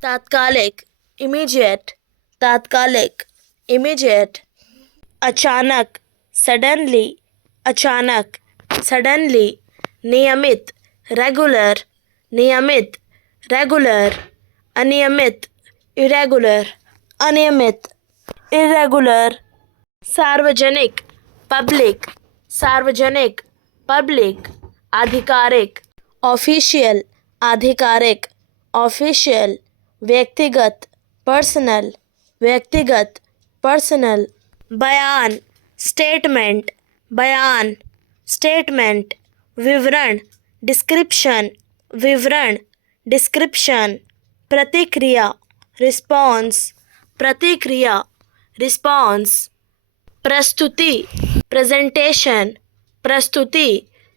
तात्कालिक, इमीडिएट, तात्कालिक, इमीडिएट, अचानक, सडनली, अचानक, सडनली, नियमित, रेगुलर, नियमित, रेगुलर, अनियमित, इरेगुलर, अनियमित, इरेगुलर, सार्वजनिक, पब्लिक, सार्वजनिक, पब्लिक, आधिकारिक, ऑफिशियल, आधिकारिक, ऑफिशियल, व्यक्तिगत, पर्सनल, व्यक्तिगत, पर्सनल, बयान, स्टेटमेंट, बयान, स्टेटमेंट, विवरण, डिस्क्रिप्शन, विवरण, डिस्क्रिप्शन, प्रतिक्रिया, रिस्पॉन्स, प्रतिक्रिया, रिस्पॉन्स, प्रस्तुति, प्रेजेंटेशन, प्रस्तुति,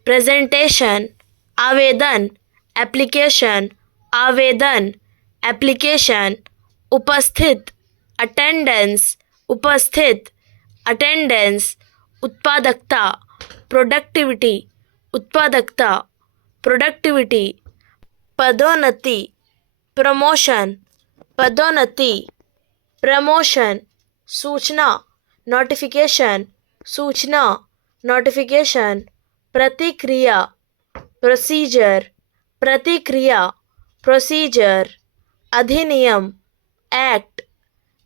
प्रेजेंटेशन, आवेदन, एप्लीकेशन, आवेदन, एप्लीकेशन, उपस्थित, अटेंडेंस, उपस्थित, अटेंडेंस, उत्पादकता, प्रोडक्टिविटी, उत्पादकता, प्रोडक्टिविटी, पदोन्नति, प्रमोशन, पदोन्नति, प्रमोशन, सूचना, नोटिफिकेशन, सूचना, नोटिफिकेशन, प्रतिक्रिया, प्रोसीजर, प्रतिक्रिया, प्रोसीजर, अधिनियम, एक्ट,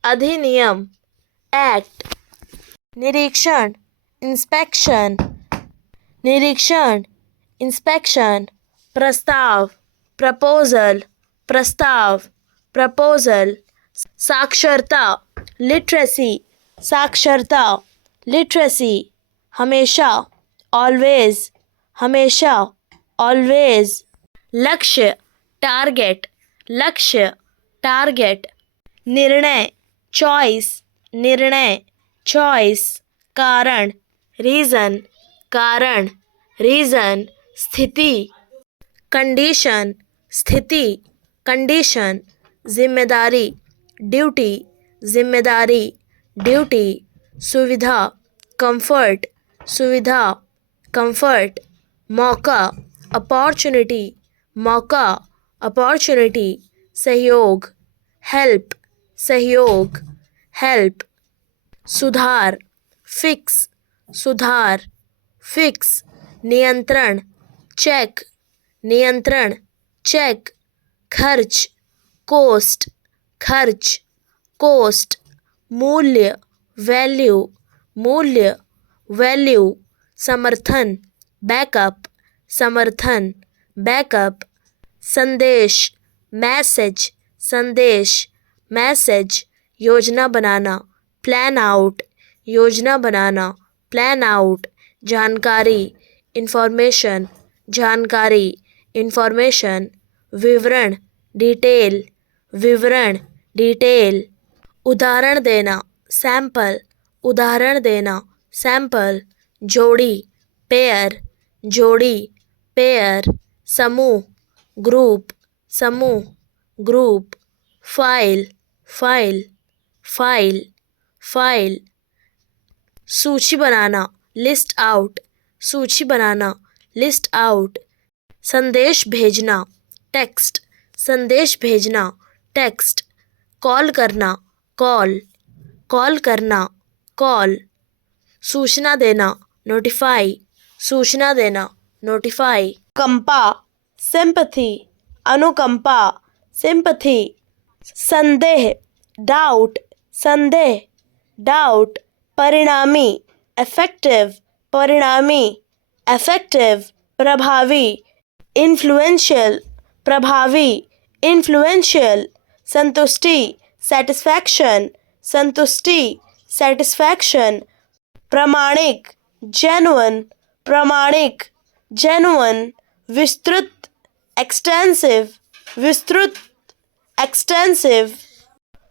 अधिनियम, एक्ट, निरीक्षण, इंस्पेक्शन, निरीक्षण, इंस्पेक्शन, प्रस्ताव, प्रपोजल, प्रस्ताव, प्रपोजल, साक्षरता, लिटरेसी, साक्षरता, लिटरेसी, हमेशा, ऑलवेज, हमेशा, ऑलवेज, लक्ष्य, टारगेट, लक्ष्य, टारगेट, निर्णय, चॉइस, निर्णय, चॉइस, कारण, रीजन, कारण, रीजन, स्थिति, कंडीशन, स्थिति, कंडीशन, जिम्मेदारी, ड्यूटी, जिम्मेदारी, ड्यूटी, सुविधा, कंफर्ट, सुविधा, कंफर्ट, मौका, अपॉर्चुनिटी, मौका, अपॉर्चुनिटी, सहयोग, हेल्प, सहयोग, हेल्प, सुधार, फिक्स, सुधार, फिक्स, नियंत्रण, चेक, नियंत्रण, चेक, खर्च, कोस्ट, खर्च, कोस्ट, मूल्य, वैल्यू, मूल्य, वैल्यू, समर्थन, बैकअप, समर्थन, बैकअप, संदेश, मैसेज, संदेश, मैसेज, योजना बनाना, प्लान आउट, योजना बनाना, प्लान आउट, जानकारी, इंफॉर्मेशन, जानकारी, इंफॉर्मेशन, विवरण, डिटेल, विवरण, डिटेल, उदाहरण देना, सैंपल, उदाहरण देना, सैंपल, जोड़ी, पेयर, जोड़ी, पेयर, समूह, ग्रुप, समूह, group, file, file file file. सूची बनाना, लिस्ट आउट, सूची बनाना, लिस्ट आउट। संदेश भेजना, टेक्स्ट, संदेश भेजना, टेक्स्ट। कॉल करना, कॉल, कॉल करना, कॉल। सूचना देना, नोटिफाई, सूचना देना, नोटिफाई। कंपा, सिंपैथी, अनुकंपा, सिंपैथी। संदेह, डाउट, संदेह, डाउट। परिणामी, इफेक्टिव, परिणामी, इफेक्टिव। प्रभावी, इन्फ्लुएंशियल, प्रभावी, इन्फ्लुएंशियल। संतुष्टि, सेटिस्फैक्शन, संतुष्टि, सेटिस्फैक्शन। प्रामाणिक, जेन्युइन, प्रामाणिक, जेन्युइन। विस्तृत, एक्सटेंसिव, विस्तृत, एक्सटेंसिव।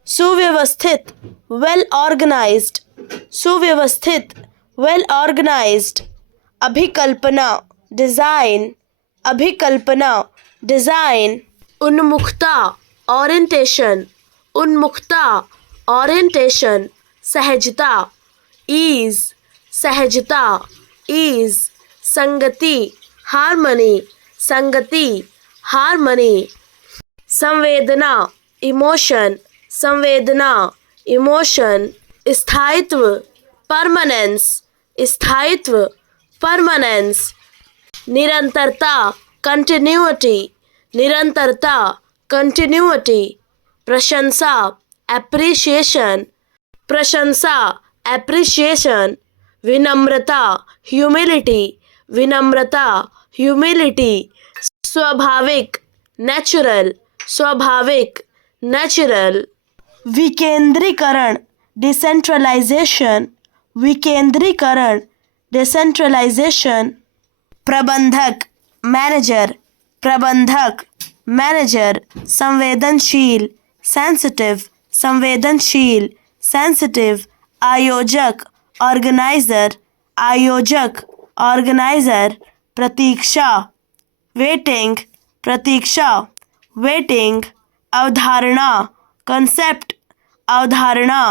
सुव्यवस्थित, वेल ऑर्गेनाइज्ड, सुव्यवस्थित, वेल ऑर्गेनाइज्ड। अभिकल्पना, डिजाइन, अभिकल्पना, डिजाइन। उन्मुखता, ओरिएंटेशन, उन्मुखता, ओरिएंटेशन। सहजता, ईज, सहजता, ईज। संगति, हार्मनी, संगति, हार्मनी। संवेदना, इमोशन, संवेदना, इमोशन। स्थायित्व, परमानेंस, स्थायित्व, परमानेंस। निरंतरता, कंटिन्यूटी, निरंतरता, कंटिन्यूटी। प्रशंसा, एप्रिसिएशन, प्रशंसा, एप्रिसिएशन। विनम्रता, ह्यूमिलिटी, विनम्रता, ह्यूमिलिटी। स्वाभाविक, नेचुरल, स्वाभाविक, नेचुरल। विकेंद्रीकरण, डिसेंट्रलाइजेशन, विकेंद्रीकरण, डिसेंट्रलाइजेशन। प्रबंधक, मैनेजर, प्रबंधक, मैनेजर। संवेदनशील, सेंसिटिव, संवेदनशील, सेंसिटिव। आयोजक, ऑर्गेनाइजर, आयोजक, ऑर्गेनाइजर। प्रतीक्षा, वेटिंग, प्रतीक्षा, वेटिंग। अवधारणा, कॉन्सेप्ट, अवधारणा,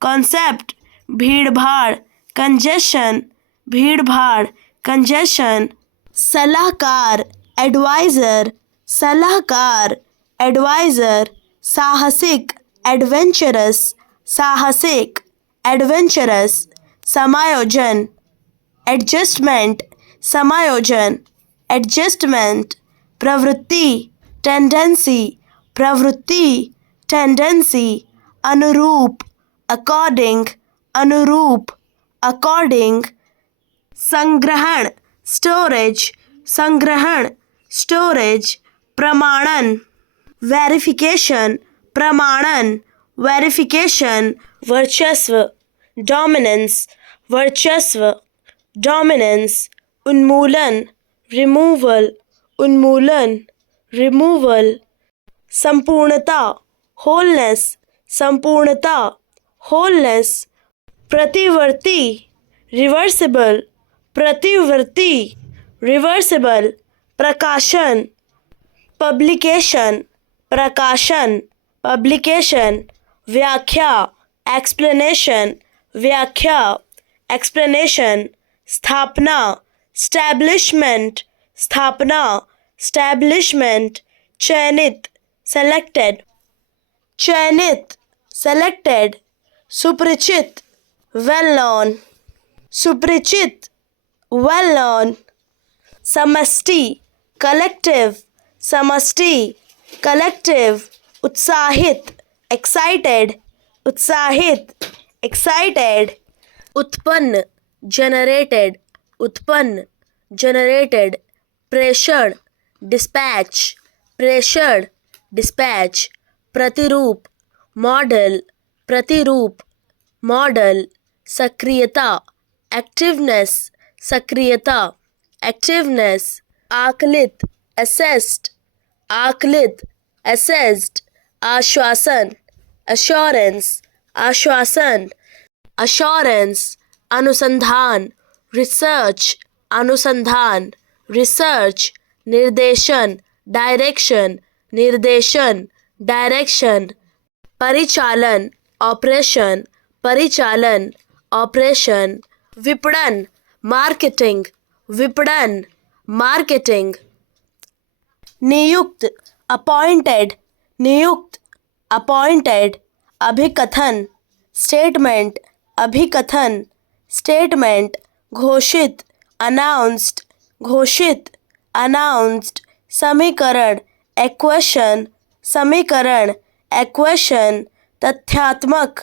कॉन्सेप्ट। भीड़भाड़, कंजेशन, भीड़भाड़, कंजेशन। सलाहकार, एडवाइजर, सलाहकार, एडवाइजर। साहसिक, एडवेंचरस, साहसिक, एडवेंचरस। समायोजन, एडजस्टमेंट, समायोजन, एडजस्टमेंट। प्रवृत्ति, टेंडेंसी, प्रवृत्ति, टेंडेंसी। अनुरूप, अकॉर्डिंग, अनुरूप, अकॉर्डिंग। संग्रहण, स्टोरेज, संग्रहण, स्टोरेज। प्रमाणन, वेरिफिकेशन, प्रमाणन, वेरिफिकेशन। वर्चस्व, डोमिनेंस, वर्चस्व, डोमिनेंस। उन्मूलन, रिमूवल, उन्मूलन, रिमूवल। संपूर्णता, होलनेस, संपूर्णता, होलनेस। प्रतिवर्ती, रिवर्सिबल, प्रतिवर्ती, रिवर्सिबल। प्रकाशन, पब्लिकेशन, प्रकाशन, पब्लिकेशन। व्याख्या, एक्सप्लेनेशन, व्याख्या, एक्सप्लेनेशन। स्थापना, स्टैब्लिशमेंट, स्थापना, स्टैब्लिशमेंट। चयनित, सेलेक्टेड, चयनित, सेलेक्टेड। सुपरिचित, वेल नोन, सुपरिचित, वेल नोन। समष्टि, कलेक्टिव, समष्टि, कलेक्टिव। उत्साहित, एक्साइटेड, उत्साहित, एक्साइटेड। उत्पन्न, जनरेटेड, उत्पन्न, जनरेटेड। प्रेषण, डिस्पैच, प्रेषण, डिस्पैच। प्रतिरूप, मॉडल, प्रतिरूप, मॉडल। सक्रियता, एक्टिवनेस, सक्रियता, एक्टिवनेस। आकलित, असेस्ड, आकलित, असेस्ड। आश्वासन, अश्योरेंस, आश्वासन, अश्योरेंस। अनुसंधान, रिसर्च, अनुसंधान, रिसर्च। निर्देशन, डायरेक्शन, निर्देशन, डायरेक्शन। परिचालन ऑपरेशन, परिचालन ऑपरेशन। विपणन मार्केटिंग, विपणन मार्केटिंग। नियुक्त अपॉइंटेड, नियुक्त अपॉइंटेड। अभिकथन स्टेटमेंट, अभिकथन स्टेटमेंट। घोषित अनाउंस्ड, घोषित अनाउंस्ड। समीकरण एक्वेशन, समीकरण एक्वेशन। तथ्यात्मक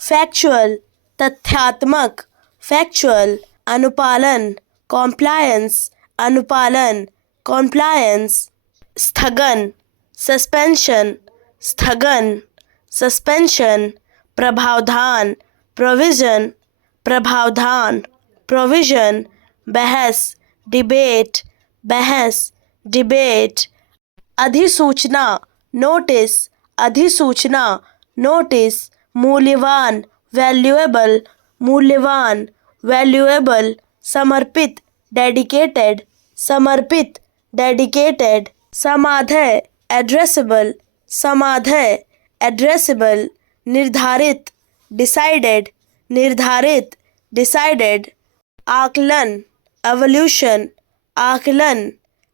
फैक्चुअल, तथ्यात्मक फैक्चुअल। अनुपालन कॉम्प्लायंस, अनुपालन कॉम्प्लायंस। स्थगन सस्पेंशन, स्थगन सस्पेंशन। प्रभावधान प्रोविजन, प्रभावधान प्रोविजन। बहस डिबेट, बहस डिबेट। अधिसूचना नोटिस, अधिसूचना नोटिस। मूल्यवान वैल्यूएबल, मूल्यवान वैल्यूएबल। समर्पित डेडिकेटेड, समर्पित डेडिकेटेड। समाधेय एड्रेसेबल, समाधेय एड्रेसेबल। निर्धारित डिसाइडेड, निर्धारित डिसाइडेड। आकलन एवोल्यूशन, आकलन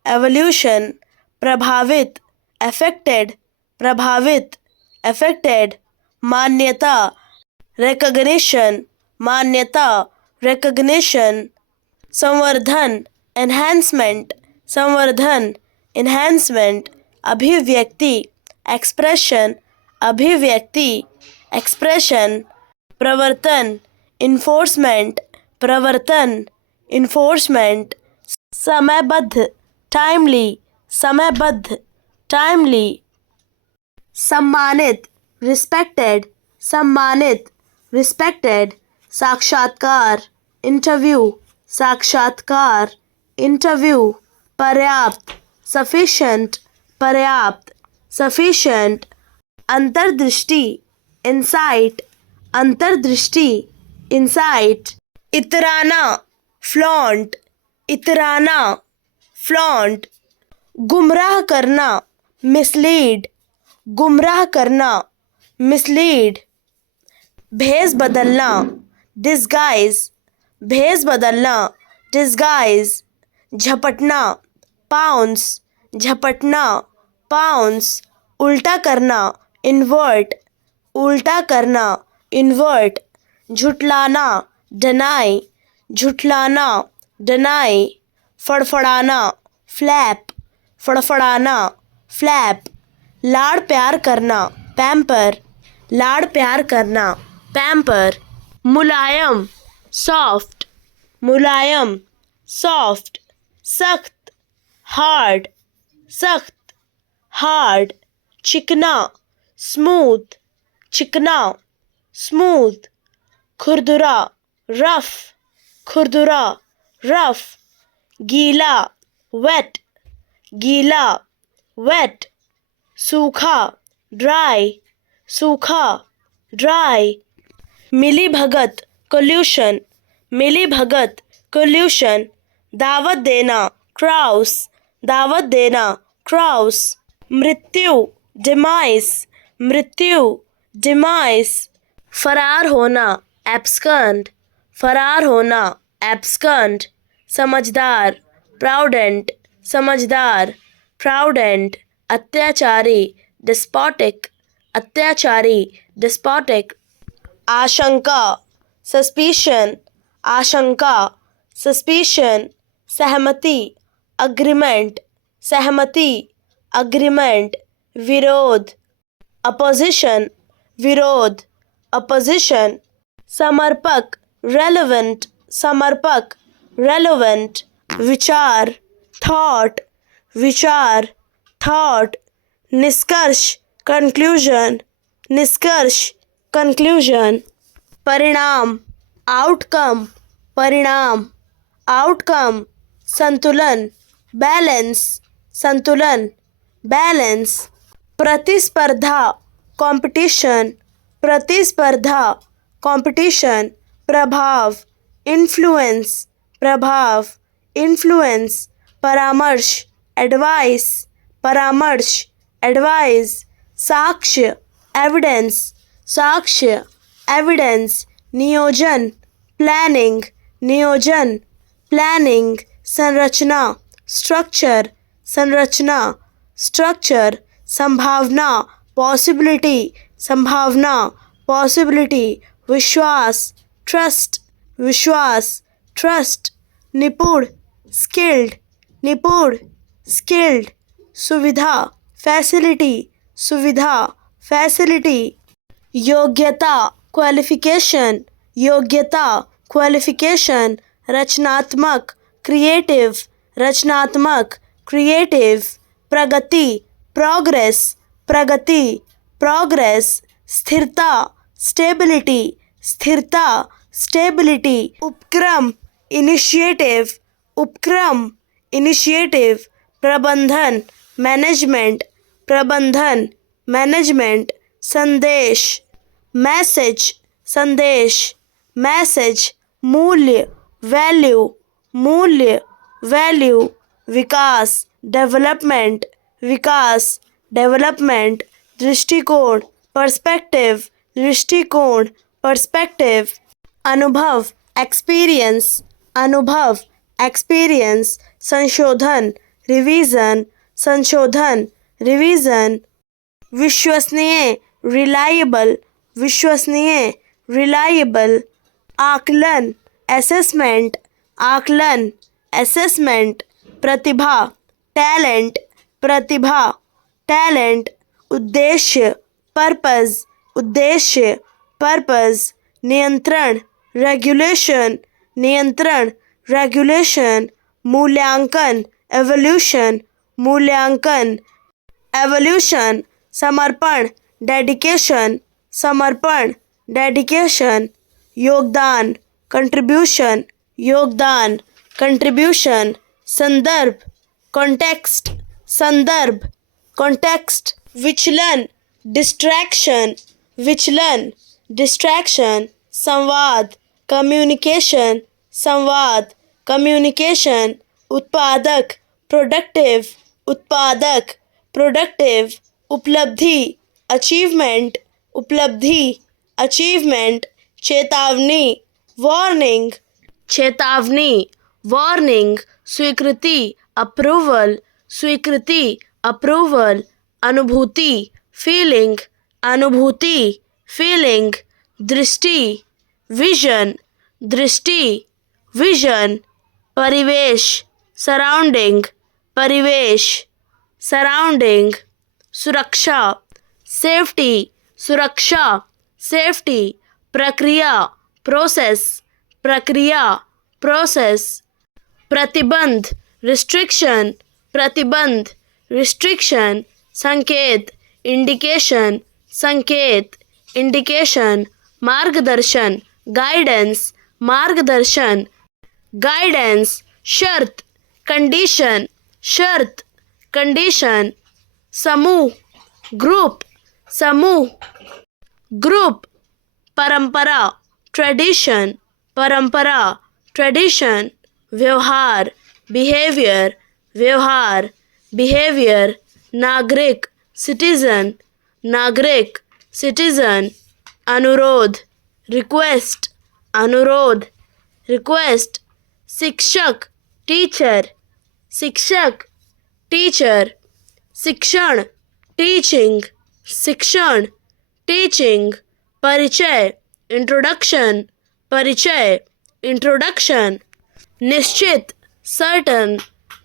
एवोल्यूशन। प्रभावित अफेक्टेड, प्रभावित अफेक्टेड। मान्यता रिकॉग्निशन, मान्यता रिकॉग्निशन। संवर्धन एनहांसमेंट, संवर्धन एनहांसमेंट। अभिव्यक्ति एक्सप्रेशन, अभिव्यक्ति एक्सप्रेशन। प्रवर्तन इन्फोर्समेंट, प्रवर्तन इन्फोर्समेंट। समयबद्ध टाइमली, समयबद्ध टाइमली। सम्मानित रिस्पेक्टेड, सम्मानित रिस्पेक्टेड। साक्षात्कार इंटरव्यू, साक्षात्कार इंटरव्यू। पर्याप्त सफिशिएंट, पर्याप्त सफिशिएंट। अंतर्दृष्टि इंसाइट, अंतर्दृष्टि इंसाइट। इतराना फ्लॉन्ट, इतराना फ्लॉन्ट। गुमराह करना मिसलीड, गुमराह करना मिसलीड। भेस बदलना डिस्गाइज, भेस बदलना डिस्गाइज। झपटना पाउंस, झपटना पाउंस। उल्टा करना इन्वर्ट, उल्टा करना इन्वर्ट। झुटलाना डिनाई, झुटलाना डिनाई। फड़फड़ाना फ्लैप, फड़फड़ाना फ्लैप। लाड़ प्यार करना पैम्पर, लाड़ प्यार करना पैम्पर। मुलायम सॉफ्ट, मुलायम सॉफ्ट। सख्त हार्ड, सख्त हार्ड। चिकना स्मूथ, चिकना स्मूथ। खुरदुरा रफ, खुरदुरा रफ। गीला वेट, गीला वेट। सूखा ड्राई, सूखा ड्राई। मिली भगत कोल्यूशन, मिली भगत कोल्यूशन। दावत देना क्राउस, दावत देना क्राउस। मृत्यु डिमाइस, मृत्यु डिमाइस। फरार होना एब्सकॉन्ड, फरार होना एब्सकॉन्ड। समझदार प्राउडेंट, समझदार प्राउडेंट। अत्याचारी डिस्पोटिक, अत्याचारी डिस्पोटिक। आशंका सस्पिशन, आशंका सस्पिशन। सहमति अग्रीमेंट, सहमति अग्रीमेंट। विरोध अपोजिशन, विरोध अपोजिशन। समर्पक रेलेवेंट, समर्पक रेलेवेंट। विचार थॉट, विचार थॉट। निष्कर्ष कंक्लूजन, निष्कर्ष कंक्लूजन। परिणाम आउटकम, परिणाम आउटकम। संतुलन बैलेंस, संतुलन बैलेंस। प्रतिस्पर्धा कंपटीशन, प्रतिस्पर्धा कंपटीशन। प्रभाव इन्फ्लुएंस, प्रभाव इन्फ्लुएंस। परामर्श एडवाइस, परामर्श एडवाइस। साक्ष्य एविडेंस, साक्ष्य, एविडेंस, नियोजन, प्लानिंग, नियोजन, प्लानिंग, संरचना, स्ट्रक्चर, संरचना, स्ट्रक्चर, संभावना, पॉसिबिलिटी, संभावना, पॉसिबिलिटी, विश्वास, ट्रस्ट, विश्वास, ट्रस्ट, निपुण, स्किल्ड, निपुण, स्किल्ड, सुविधा, फैसिलिटी, सुविधा, फैसिलिटी, योग्यता, क्वालिफिकेशन, योग्यता, क्वालिफिकेशन, रचनात्मक, क्रिएटिव, रचनात्मक, क्रिएटिव, प्रगति, प्रोग्रेस, प्रगति, प्रोग्रेस, स्थिरता, स्टेबिलिटी, स्थिरता, स्टेबिलिटी, उपक्रम, इनिशिएटिव, उपक्रम, इनिशिएटिव, प्रबंधन, मैनेजमेंट, प्रबंधन, मैनेजमेंट, संदेश, मैसेज, संदेश, मैसेज, मूल्य, वैल्यू, मूल्य, वैल्यू, विकास, डेवलपमेंट, विकास, डेवलपमेंट, दृष्टिकोण, पर्सपेक्टिव, दृष्टिकोण, पर्सपेक्टिव, अनुभव, एक्सपीरियंस, अनुभव, एक्सपीरियंस, संशोधन, रिवीजन, संशोधन, रिवीजन, विश्वसनीय, रिलायबल, विश्वसनीय, रिलायबल, आकलन, असेसमेंट, आकलन, असेसमेंट, प्रतिभा, टैलेंट, प्रतिभा, टैलेंट, उद्देश्य, पर्पस, उद्देश्य, पर्पस, नियंत्रण, रेगुलेशन, नियंत्रण, रेगुलेशन, मूल्यांकन, एवोल्यूशन, मूल्यांकन, एवोल्यूशन, समर्पण, डेडिकेशन, समर्पण, डेडिकेशन, योगदान, कंट्रीब्यूशन, योगदान, कंट्रीब्यूशन, संदर्भ, कॉन्टेक्स्ट, संदर्भ, कॉन्टेक्स्ट, विचलन, डिस्ट्रैक्शन, विचलन, डिस्ट्रैक्शन, संवाद, कम्युनिकेशन, संवाद, कम्युनिकेशन, उत्पादक, प्रोडक्टिव, उत्पादक, प्रोडक्टिव, उपलब्धि, अचीवमेंट, उपलब्धि, अचीवमेंट, चेतावनी, वार्निंग, चेतावनी, वार्निंग, स्वीकृति, अप्रूवल, स्वीकृति, अप्रूवल, अनुभूति, फीलिंग, अनुभूति, फीलिंग, दृष्टि, विजन, दृष्टि, विजन, परिवेश, सराउंडिंग, परिवेश, सराउंडिंग, सुरक्षा, सेफ्टी, सुरक्षा, सेफ्टी, प्रक्रिया, प्रोसेस, प्रक्रिया, प्रोसेस, प्रतिबंध, रिस्ट्रिक्शन, प्रतिबंध, रिस्ट्रिक्शन, संकेत, इंडिकेशन, संकेत, इंडिकेशन, मार्गदर्शन, गाइडेंस, मार्गदर्शन, गाइडेंस, शर्त, कंडीशन, शर्त, कंडीशन, समूह, ग्रुप, समूह, ग्रुप, परंपरा, ट्रेडिशन, परंपरा, ट्रेडिशन, व्यवहार, बिहेवियर, व्यवहार, बिहेवियर, नागरिक, सिटीजन, नागरिक, सिटीजन, अनुरोध, रिक्वेस्ट, अनुरोध, रिक्वेस्ट, शिक्षक, टीचर, शिक्षक, टीचर, शिक्षण, टीचिंग, शिक्षण, टीचिंग, परिचय, इंट्रोडक्शन, परिचय, इंट्रोडक्शन, निश्चित, सर्टन,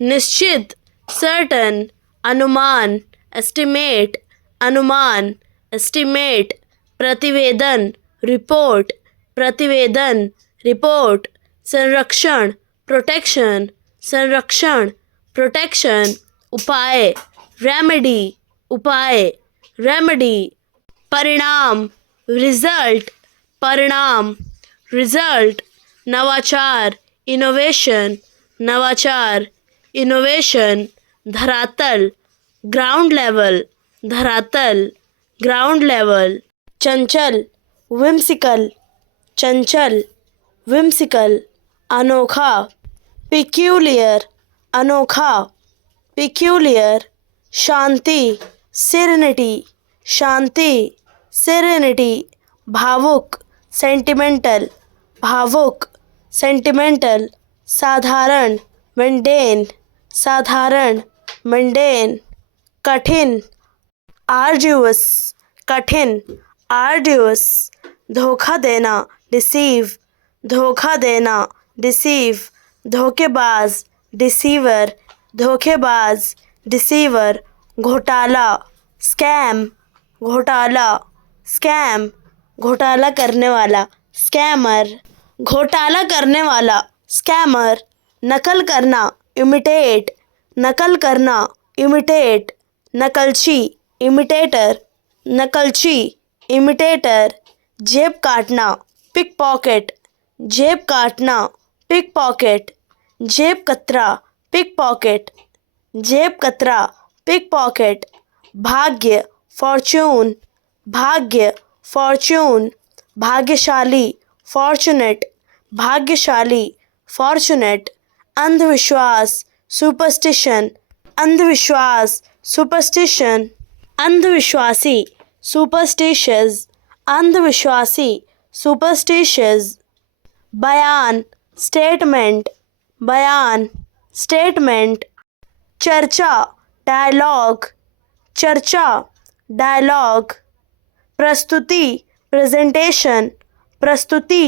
निश्चित, सर्टन, अनुमान, एस्टिमेट, अनुमान, एस्टिमेट, प्रतिवेदन, रिपोर्ट, प्रतिवेदन, रिपोर्ट, संरक्षण, प्रोटेक्शन, संरक्षण, प्रोटेक्शन, उपाय, रेमेडी, उपाय, रेमेडी, परिणाम, रिजल्ट, परिणाम, रिजल्ट, नवाचार, इनोवेशन, नवाचार, इनोवेशन, धरातल, ग्राउंड लेवल, धरातल, ग्राउंड लेवल, चंचल, whimsical, चंचल, whimsical, अनोखा, peculiar, अनोखा, peculiar, शांति, serenity, शांति, सेरेनिटी भावुक, सेंटिमेंटल भावुक, सेंटिमेंटल, साधारण मंडेन, साधारण मंडेन, कठिन आर्ड्यूअस, कठिन आर्ड्यूअस, धोखा देना डिसीव, धोखा देना डिसीव, धोखेबाज डिसीवर, धोखेबाज डिसीवर, घोटाला स्कैम, घोटाला स्कैम, घोटाला करने वाला स्कैमर, घोटाला करने वाला स्कैमर, नकल करना इमिटेट, नकल करना इमिटेट, नकलची इमिटेटर, नकलची इमिटेटर, जेब काटना पिक पॉकेट, जेब काटना पिक पॉकेट, जेब कतरा पिक पॉकेट, जेब कतरा पिक पॉकेट, भाग्य फॉर्च्यून, भाग्य फॉर्च्यून, भाग्यशाली फॉर्चुनेट, भाग्यशाली फॉर्चुनेट, अंधविश्वास सुपरस्टिशन, अंधविश्वास सुपरस्टिशन, अंधविश्वासी सुपरस्टिशियस, अंधविश्वासी सुपरस्टिशियस, बयान स्टेटमेंट, बयान स्टेटमेंट, चर्चा डायलॉग, चर्चा डायलॉग, प्रस्तुति प्रेजेंटेशन, प्रस्तुति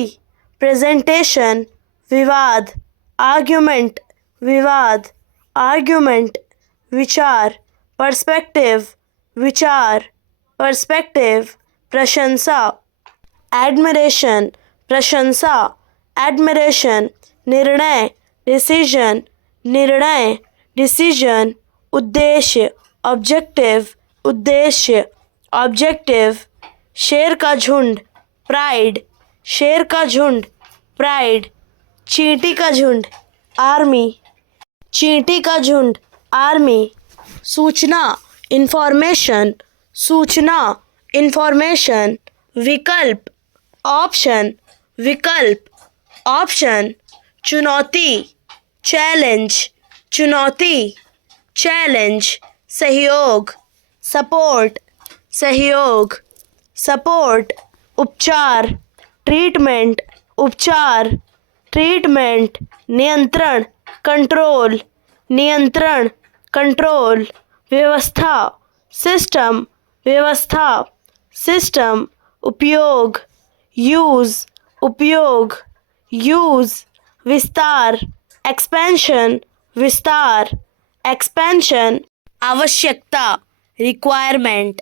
प्रेजेंटेशन, विवाद आर्ग्यूमेंट, विवाद आर्ग्यूमेंट, विचार पर्सपेक्टिव, विचार पर्सपेक्टिव, प्रशंसा एडमिरेशन, प्रशंसा एडमिरेशन, निर्णय डिसीजन, निर्णय डिसीजन, उद्देश्य ऑब्जेक्टिव, उद्देश्य ऑब्जेक्टिव, शेर का झुंड प्राइड, शेर का झुंड प्राइड, चींटी का झुंड आर्मी, चींटी का झुंड आर्मी, सूचना इंफॉर्मेशन, सूचना इंफॉर्मेशन, विकल्प ऑप्शन, विकल्प ऑप्शन, चुनौती चैलेंज, चुनौती चैलेंज, सहयोग सपोर्ट, सहयोग सपोर्ट, उपचार ट्रीटमेंट, उपचार ट्रीटमेंट, नियंत्रण कंट्रोल, नियंत्रण कंट्रोल, व्यवस्था सिस्टम, व्यवस्था सिस्टम, उपयोग यूज, उपयोग यूज, विस्तार एक्सपेंशन, विस्तार एक्सपेंशन, आवश्यकता रिक्वायरमेंट,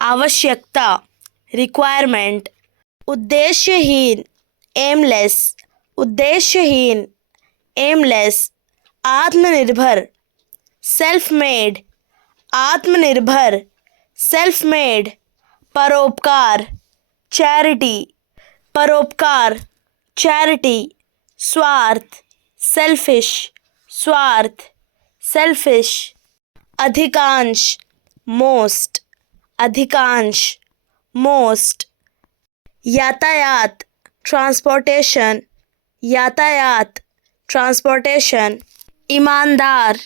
आवश्यकता रिक्वायरमेंट, उद्देश्यहीन एमलेस, उद्देश्यहीन एमलेस, आत्मनिर्भर सेल्फ मेड, आत्मनिर्भर सेल्फ मेड, परोपकार चैरिटी, परोपकार चैरिटी, स्वार्थ सेल्फिश, स्वार्थ सेल्फिश, अधिकांश मोस्ट, अधिकांश मोस्ट, यातायात ट्रांसपोर्टेशन, यातायात ट्रांसपोर्टेशन, ईमानदार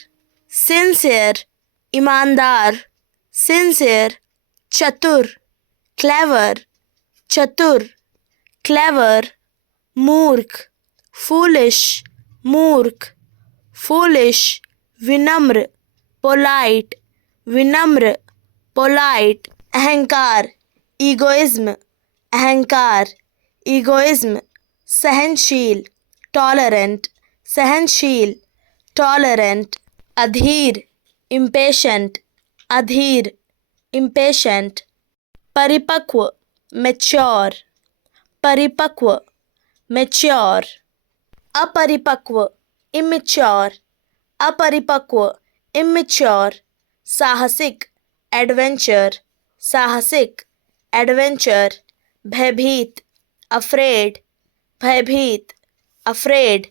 सिंसियर, ईमानदार सिंसियर, चतुर क्लेवर, चतुर क्लेवर, मूर्ख फूलिश, मूर्ख फूलिश, विनम्र पोलाइट, विनम्र पोलाइट, अहंकार ईगोइज्म, अहंकार ईगोइज्म, सहनशील टॉलरेंट, सहनशील टॉलरेंट, अधीर इम्पेशेंट, अधीर इम्पेशेंट, परिपक्व मैच्योर, परिपक्व मैच्योर, अपरिपक्व इमेच्योर, अपरिपक्व इमेच्योर, साहसिक एडवेंचर, साहसिक एडवेंचर, भयभीत अफ्रेड, भयभीत अफ्रेड,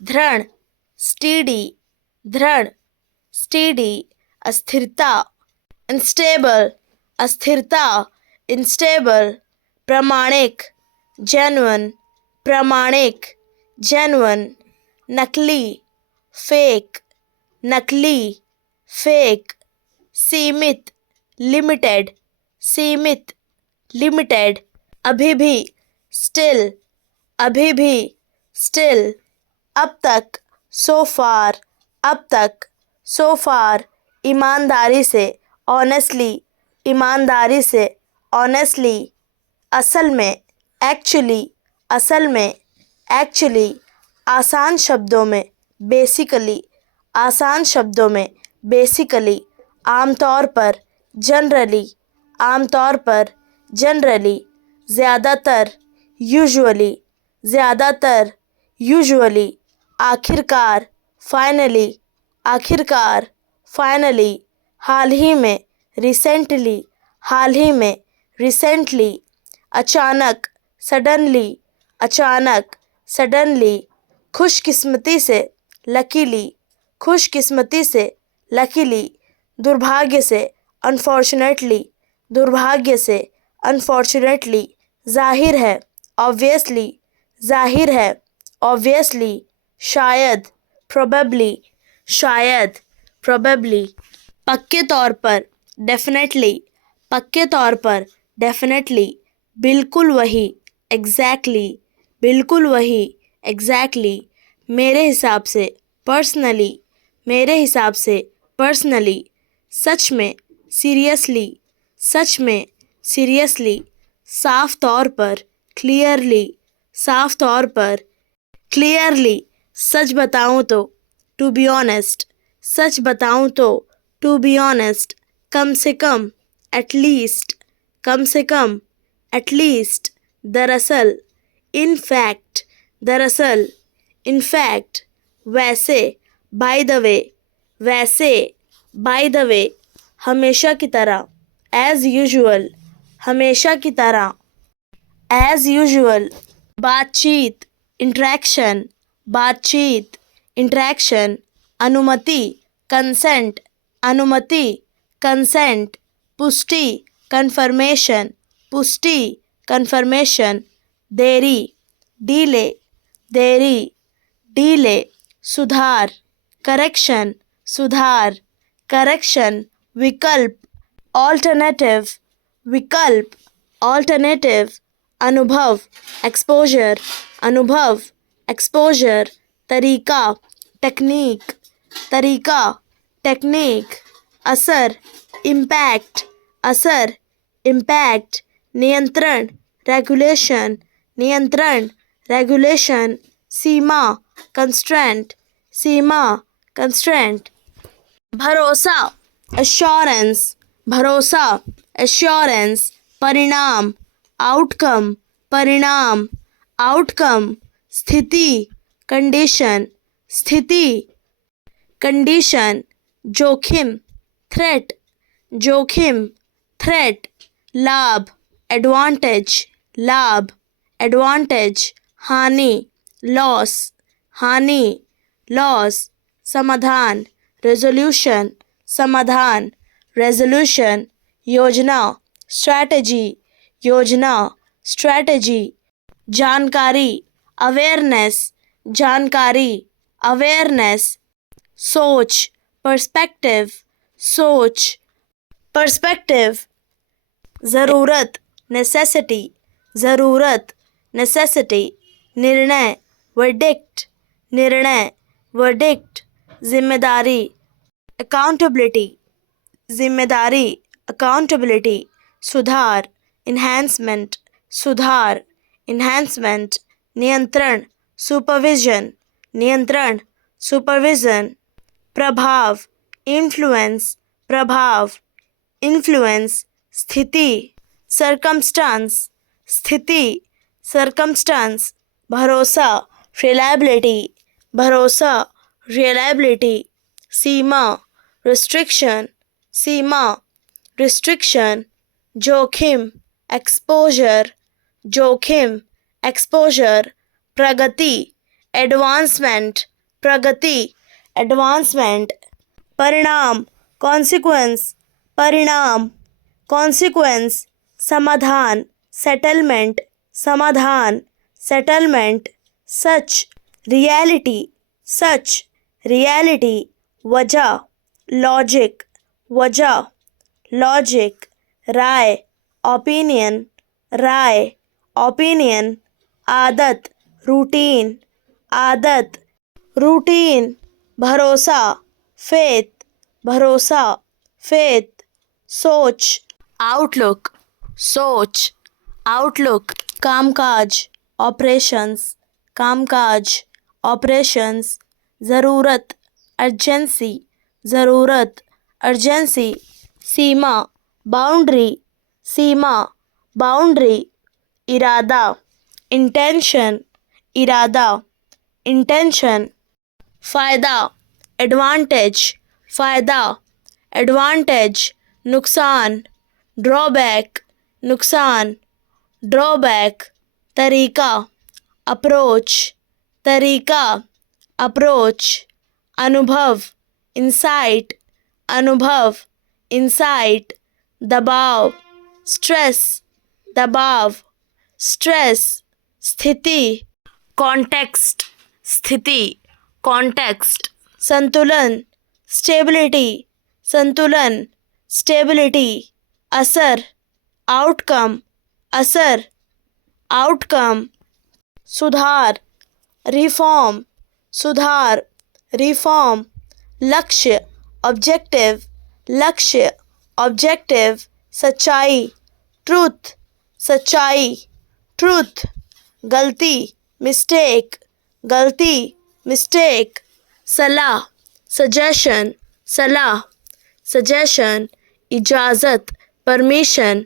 दृढ़ स्टीडी, दृढ़ स्टीडी, अस्थिरता अनस्टेबल, अस्थिरता अनस्टेबल, प्रामाणिक जेन्युइन, प्रामाणिक जेन्युइन, नकली फेक, नकली फेक, सीमित लिमिटेड, सीमित लिमिटेड, अभी भी, स्टिल, अभी भी, स्टिल, अब तक, सो फार, अब तक, सो फार, ईमानदारी से, ऑनेस्टली, ईमानदारी से, ऑनेस्टली, असल में, एक्चुअली, असल में, एक्चुअली, आसान शब्दों में, बेसिकली, आसान शब्दों में, बेसिकली, आमतौर पर, जनरली, आमतौर पर, जनरली, ज़्यादातर, यूजुअली, ज़्यादातर, यूजुअली, आखिरकार, फाइनली, आखिरकार, फाइनली, हाल ही में, रिसेंटली, हाल ही में, रिसेंटली, अचानक, सडनली, अचानक, सडनली, खुशकिस्मती से, लकीली, खुशकिस्मती से, लकीली, दुर्भाग्य से, अनफॉर्चुनेटली, दुर्भाग्य से, अनफॉर्चुनेटली, जाहिर है, ऑब्वियसली, जाहिर है, ऑब्वियसली, शायद, प्रोबेबली, शायद, प्रोबेबली, पक्के तौर पर, डेफिनेटली, पक्के तौर पर, डेफिनेटली, बिल्कुल वही, एग्जैक्टली, बिल्कुल वही, एग्जैक्टली, मेरे हिसाब से, पर्सनली, मेरे हिसाब से, पर्सनली, सच में, सीरियसली, सच में, सीरियसली, साफ तौर पर, क्लियरली, साफ तौर पर, क्लियरली, सच बताऊं तो, टू बी ऑनेस्ट, सच बताऊं तो, टू बी ऑनेस्ट, कम से कम, एटलीस्ट, कम से कम, एटलीस्ट, दरअसल, इन फैक्ट, दरअसल, इन फैक्ट, वैसे, बाय द वे, वैसे, बाय द वे, हमेशा की तरह, एज यूजुअल, हमेशा की तरह, एज यूजुअल, बातचीत, इंटरेक्शन, बातचीत, इंटरेक्शन, अनुमति, कंसेंट, अनुमति, कंसेंट, पुष्टि, कंफर्मेशन, पुष्टि, कंफर्मेशन, देरी, डीले, देरी, डीले, सुधार, करेक्शन, सुधार, करेक्शन, विकल्प, ऑल्टरनेटिव, विकल्प, ऑल्टरनेटिव, अनुभव, एक्सपोजर, अनुभव, एक्सपोजर, तरीका, टेक्निक, तरीका, टेक्निक, असर, इम्पैक्ट, असर, इम्पैक्ट, नियंत्रण, रेगुलेशन, नियंत्रण, रेगुलेशन, सीमा, कंस्ट्रेंट, सीमा, कंस्ट्रेंट, भरोसा, एश्योरेंस, भरोसा, एश्योरेंस, परिणाम, आउटकम, परिणाम, आउटकम, स्थिति, कंडीशन, स्थिति, कंडीशन, जोखिम, थ्रेट, जोखिम, थ्रेट, लाभ, एडवांटेज, लाभ, एडवांटेज, हानि, लॉस, हानि, लॉस, समाधान, रेजोल्यूशन, समाधान, रेजोल्यूशन, योजना, स्ट्रैटेजी, योजना, स्ट्रैटेजी, जानकारी, अवेयरनेस, जानकारी, अवेयरनेस, सोच, पर्सपेक्टिव, सोच, पर्सपेक्टिव, ज़रूरत, नेसेसिटी, ज़रूरत, नेसेसिटी, निर्णय, वर्डिक्ट, निर्णय, वर्डिक्ट, जिम्मेदारी, अकाउंटेबिलिटी, जिम्मेदारी, अकाउंटेबिलिटी, सुधार, इन्हांसमेंट, सुधार, इन्हांसमेंट, नियंत्रण, सुपरविजन, नियंत्रण, सुपरविजन, प्रभाव, इन्फ्लुएंस, प्रभाव, इन्फ्लुएंस, स्थिति, सर्कमस्टांस, स्थिति, सर्कमस्टांस, भरोसा, रिलायबिलिटी, भरोसा, रिलायबिलिटी, सीमा, रिस्ट्रिक्शन, सीमा, रिस्ट्रिक्शन, जोखिम, एक्सपोजर, जोखिम, एक्सपोजर, प्रगति, एडवांसमेंट, प्रगति, एडवांसमेंट, परिणाम, कॉन्सिक्वेंस, परिणाम, कॉन्सिक्वेंस, समाधान, सेटलमेंट, समाधान, सेटलमेंट, सच, रियलिटी, सच, रियलिटी, वजह, लॉजिक, वजह, लॉजिक, राय, ओपिनियन, राय, ओपिनियन, आदत, रूटीन, आदत, रूटीन, भरोसा, फेथ, भरोसा, फेथ, सोच, आउटलुक, सोच, आउटलुक, कामकाज, ऑपरेशंस, कामकाज, ऑपरेशंस, ज़रूरत, अर्जेंसी, ज़रूरत, अर्जेंसी, सीमा, बाउंड्री, सीमा, बाउंड्री, इरादा, इंटेंशन, इरादा, इंटेंशन, फ़ायदा, एडवांटेज, फ़ायदा, एडवांटेज, नुकसान, ड्रॉबैक, नुकसान, ड्रॉबैक, तरीका, अप्रोच, तरीका, अप्रोच, अनुभव, इंसाइट, अनुभव, इंसाइट, दबाव, स्ट्रेस, दबाव, स्ट्रेस, स्थिति, कॉन्टेक्स्ट, स्थिति, कॉन्टेक्स्ट, संतुलन, स्टेबिलिटी, संतुलन, स्टेबिलिटी, असर, आउटकम, असर, आउटकम, सुधार, रिफॉर्म, सुधार, रिफॉर्म, लक्ष्य, ऑब्जेक्टिव, लक्ष्य, ऑब्जेक्टिव, सच्चाई, ट्रूथ, सच्चाई, ट्रूथ, गलती, मिस्टेक, गलती, मिस्टेक, सलाह, सजेशन, सलाह, सजेशन, इजाज़त, परमिशन,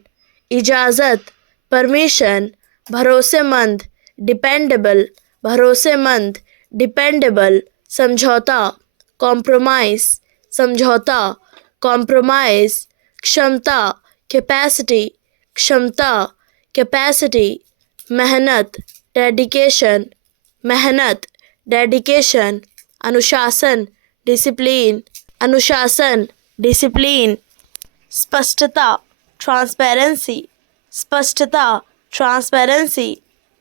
इजाज़त, परमिशन, भरोसेमंद, डिपेंडेबल, भरोसेमंद, डिपेंडेबल, समझौता, कॉम्प्रोमाइज़, समझौता, कॉम्प्रोमाइज़, क्षमता, कैपेसिटी, क्षमता, कैपेसिटी, मेहनत, डेडिकेशन, मेहनत, डेडिकेशन, अनुशासन, डिसिप्लिन, अनुशासन, डिसिप्लिन, स्पष्टता, ट्रांसपेरेंसी, स्पष्टता, ट्रांसपेरेंसी,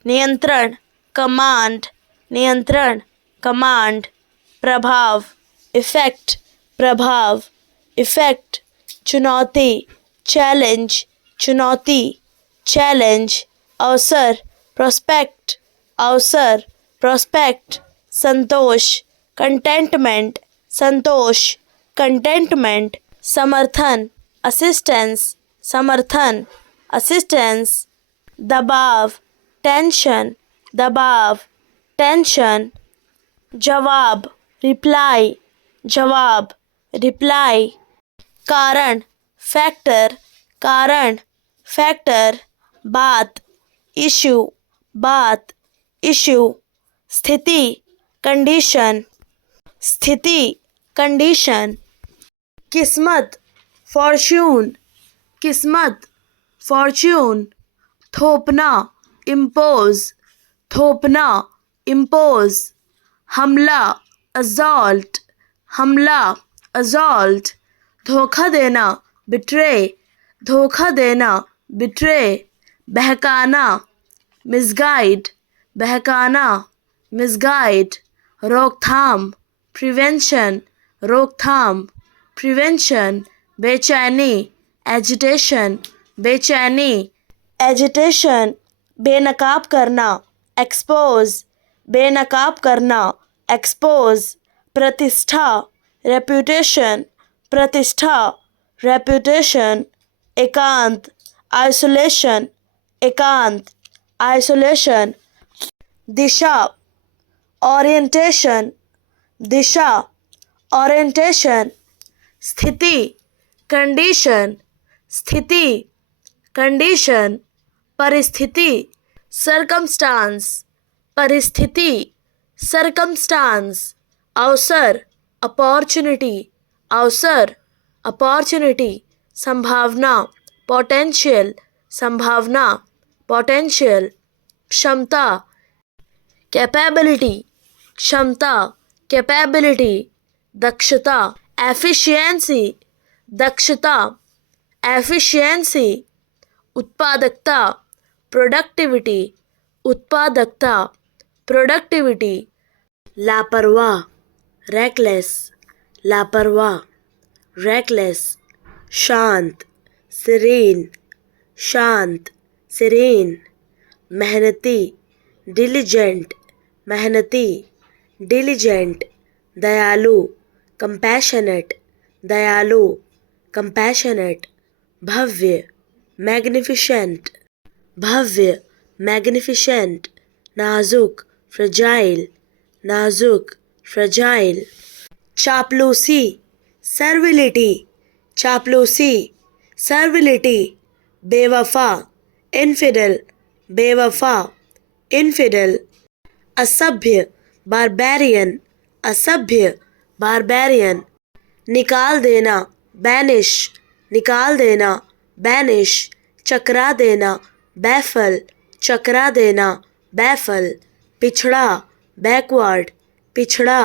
नियंत्रण, कमांड, नियंत्रण, कमांड, प्रभाव, इफेक्ट, प्रभाव, इफेक्ट, चुनौती, चैलेंज, चुनौती, चैलेंज, अवसर, प्रोस्पेक्ट, अवसर, प्रोस्पेक्ट, संतोष, कंटेंटमेंट, संतोष, कंटेंटमेंट, समर्थन, असिस्टेंस, समर्थन, असिस्टेंस, दबाव, टेंशन, दबाव, टेंशन, जवाब, रिप्लाई, जवाब, रिप्लाई, कारण, फैक्टर, कारण, फैक्टर, बात, इशू, बात, इशू, स्थिति, कंडीशन, स्थिति, कंडीशन, किस्मत, फॉर्च्यून, किस्मत, फॉर्च्यून, थोपना, इम्पोज, थोपना, इम्पोज, हमला, असॉल्ट, हमला, असॉल्ट, धोखा देना, बिट्रे, धोखा देना, बिट्रे, बहकाना, मिसगाइड, बहकाना, मिसगाइड, रोकथाम, प्रिवेंशन, रोकथाम, प्रिवेंशन, बेचैनी, एजिटेशन, बेचैनी, एजिटेशन, बेनकाब करना, एक्सपोज, बेनकाब करना, एक्सपोज, प्रतिष्ठा, रेप्यूटेशन, प्रतिष्ठा, रेप्यूटेशन, एकांत, आइसोलेशन, एकांत, आइसोलेशन, दिशा, ओरिएंटेशन, दिशा, ओरिएंटेशन, स्थिति, कंडीशन, स्थिति, कंडीशन, परिस्थिति, सर्कमस्टांस, परिस्थिति, सर्कमस्टांस, अवसर, अपॉर्चुनिटी, अवसर, अपॉर्चुनिटी, संभावना, पोटेंशियल, संभावना, पोटेंशियल, क्षमता, कैपेबिलिटी, क्षमता, कैपेबिलिटी, दक्षता, एफिशिएंसी, दक्षता, एफिशिएंसी, उत्पादकता, प्रोडक्टिविटी, उत्पादकता, प्रोडक्टिविटी, लापरवाह, रेकलेस, लापरवाह, रेकलेस, शांत, सीरेन, शांत, serene, मेहनती, diligent, मेहनती, diligent, दयालु, compassionate, दयालु, compassionate, भव्य, magnificent, भव्य, magnificent, नाजुक, fragile, नाजुक, fragile, चापलूसी, servility, चापलूसी, servility, बेवफा, infidel, बेवफा, infidel, असभ्य, barbarian, असभ्य, barbarian, निकाल देना, banish, निकाल देना, banish, चकरा देना, baffle, चकरा देना, baffle, पिछड़ा, backward, पिछड़ा,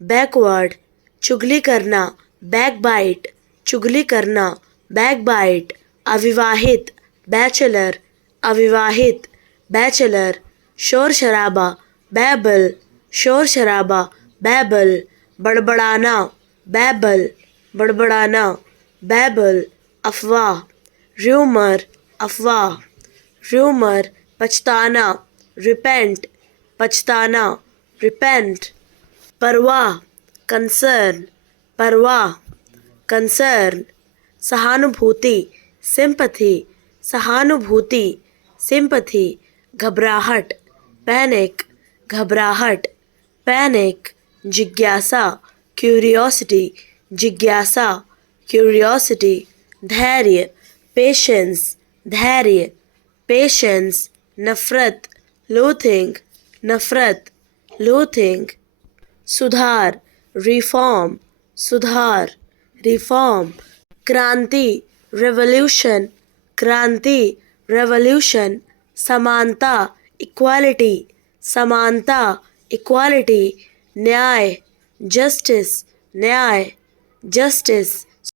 backward, चुगली करना, backbite, चुगली करना, backbite, अविवाहित, bachelor, अविवाहित, bachelor, शोर शराबा, babble, शोर शराबा, babble, बड़बड़ाना, babble, बड़बड़ाना, babble, अफवाह, rumor, अफवाह, rumor, पछताना, repent, पछताना, repent, परवाह, concern, परवाह, concern, सहानुभूति, sympathy, सहानुभूति, sympathy, घबराहट, panic, घबराहट, panic, जिज्ञासा, curiosity, जिज्ञासा, curiosity, धैर्य, patience, धैर्य, patience, नफरत, loathing, नफरत, loathing, सुधार, reform, सुधार, reform, क्रांति, revolution, क्रांति, revolution, समानता, equality, समानता, equality, न्याय, justice, न्याय, justice,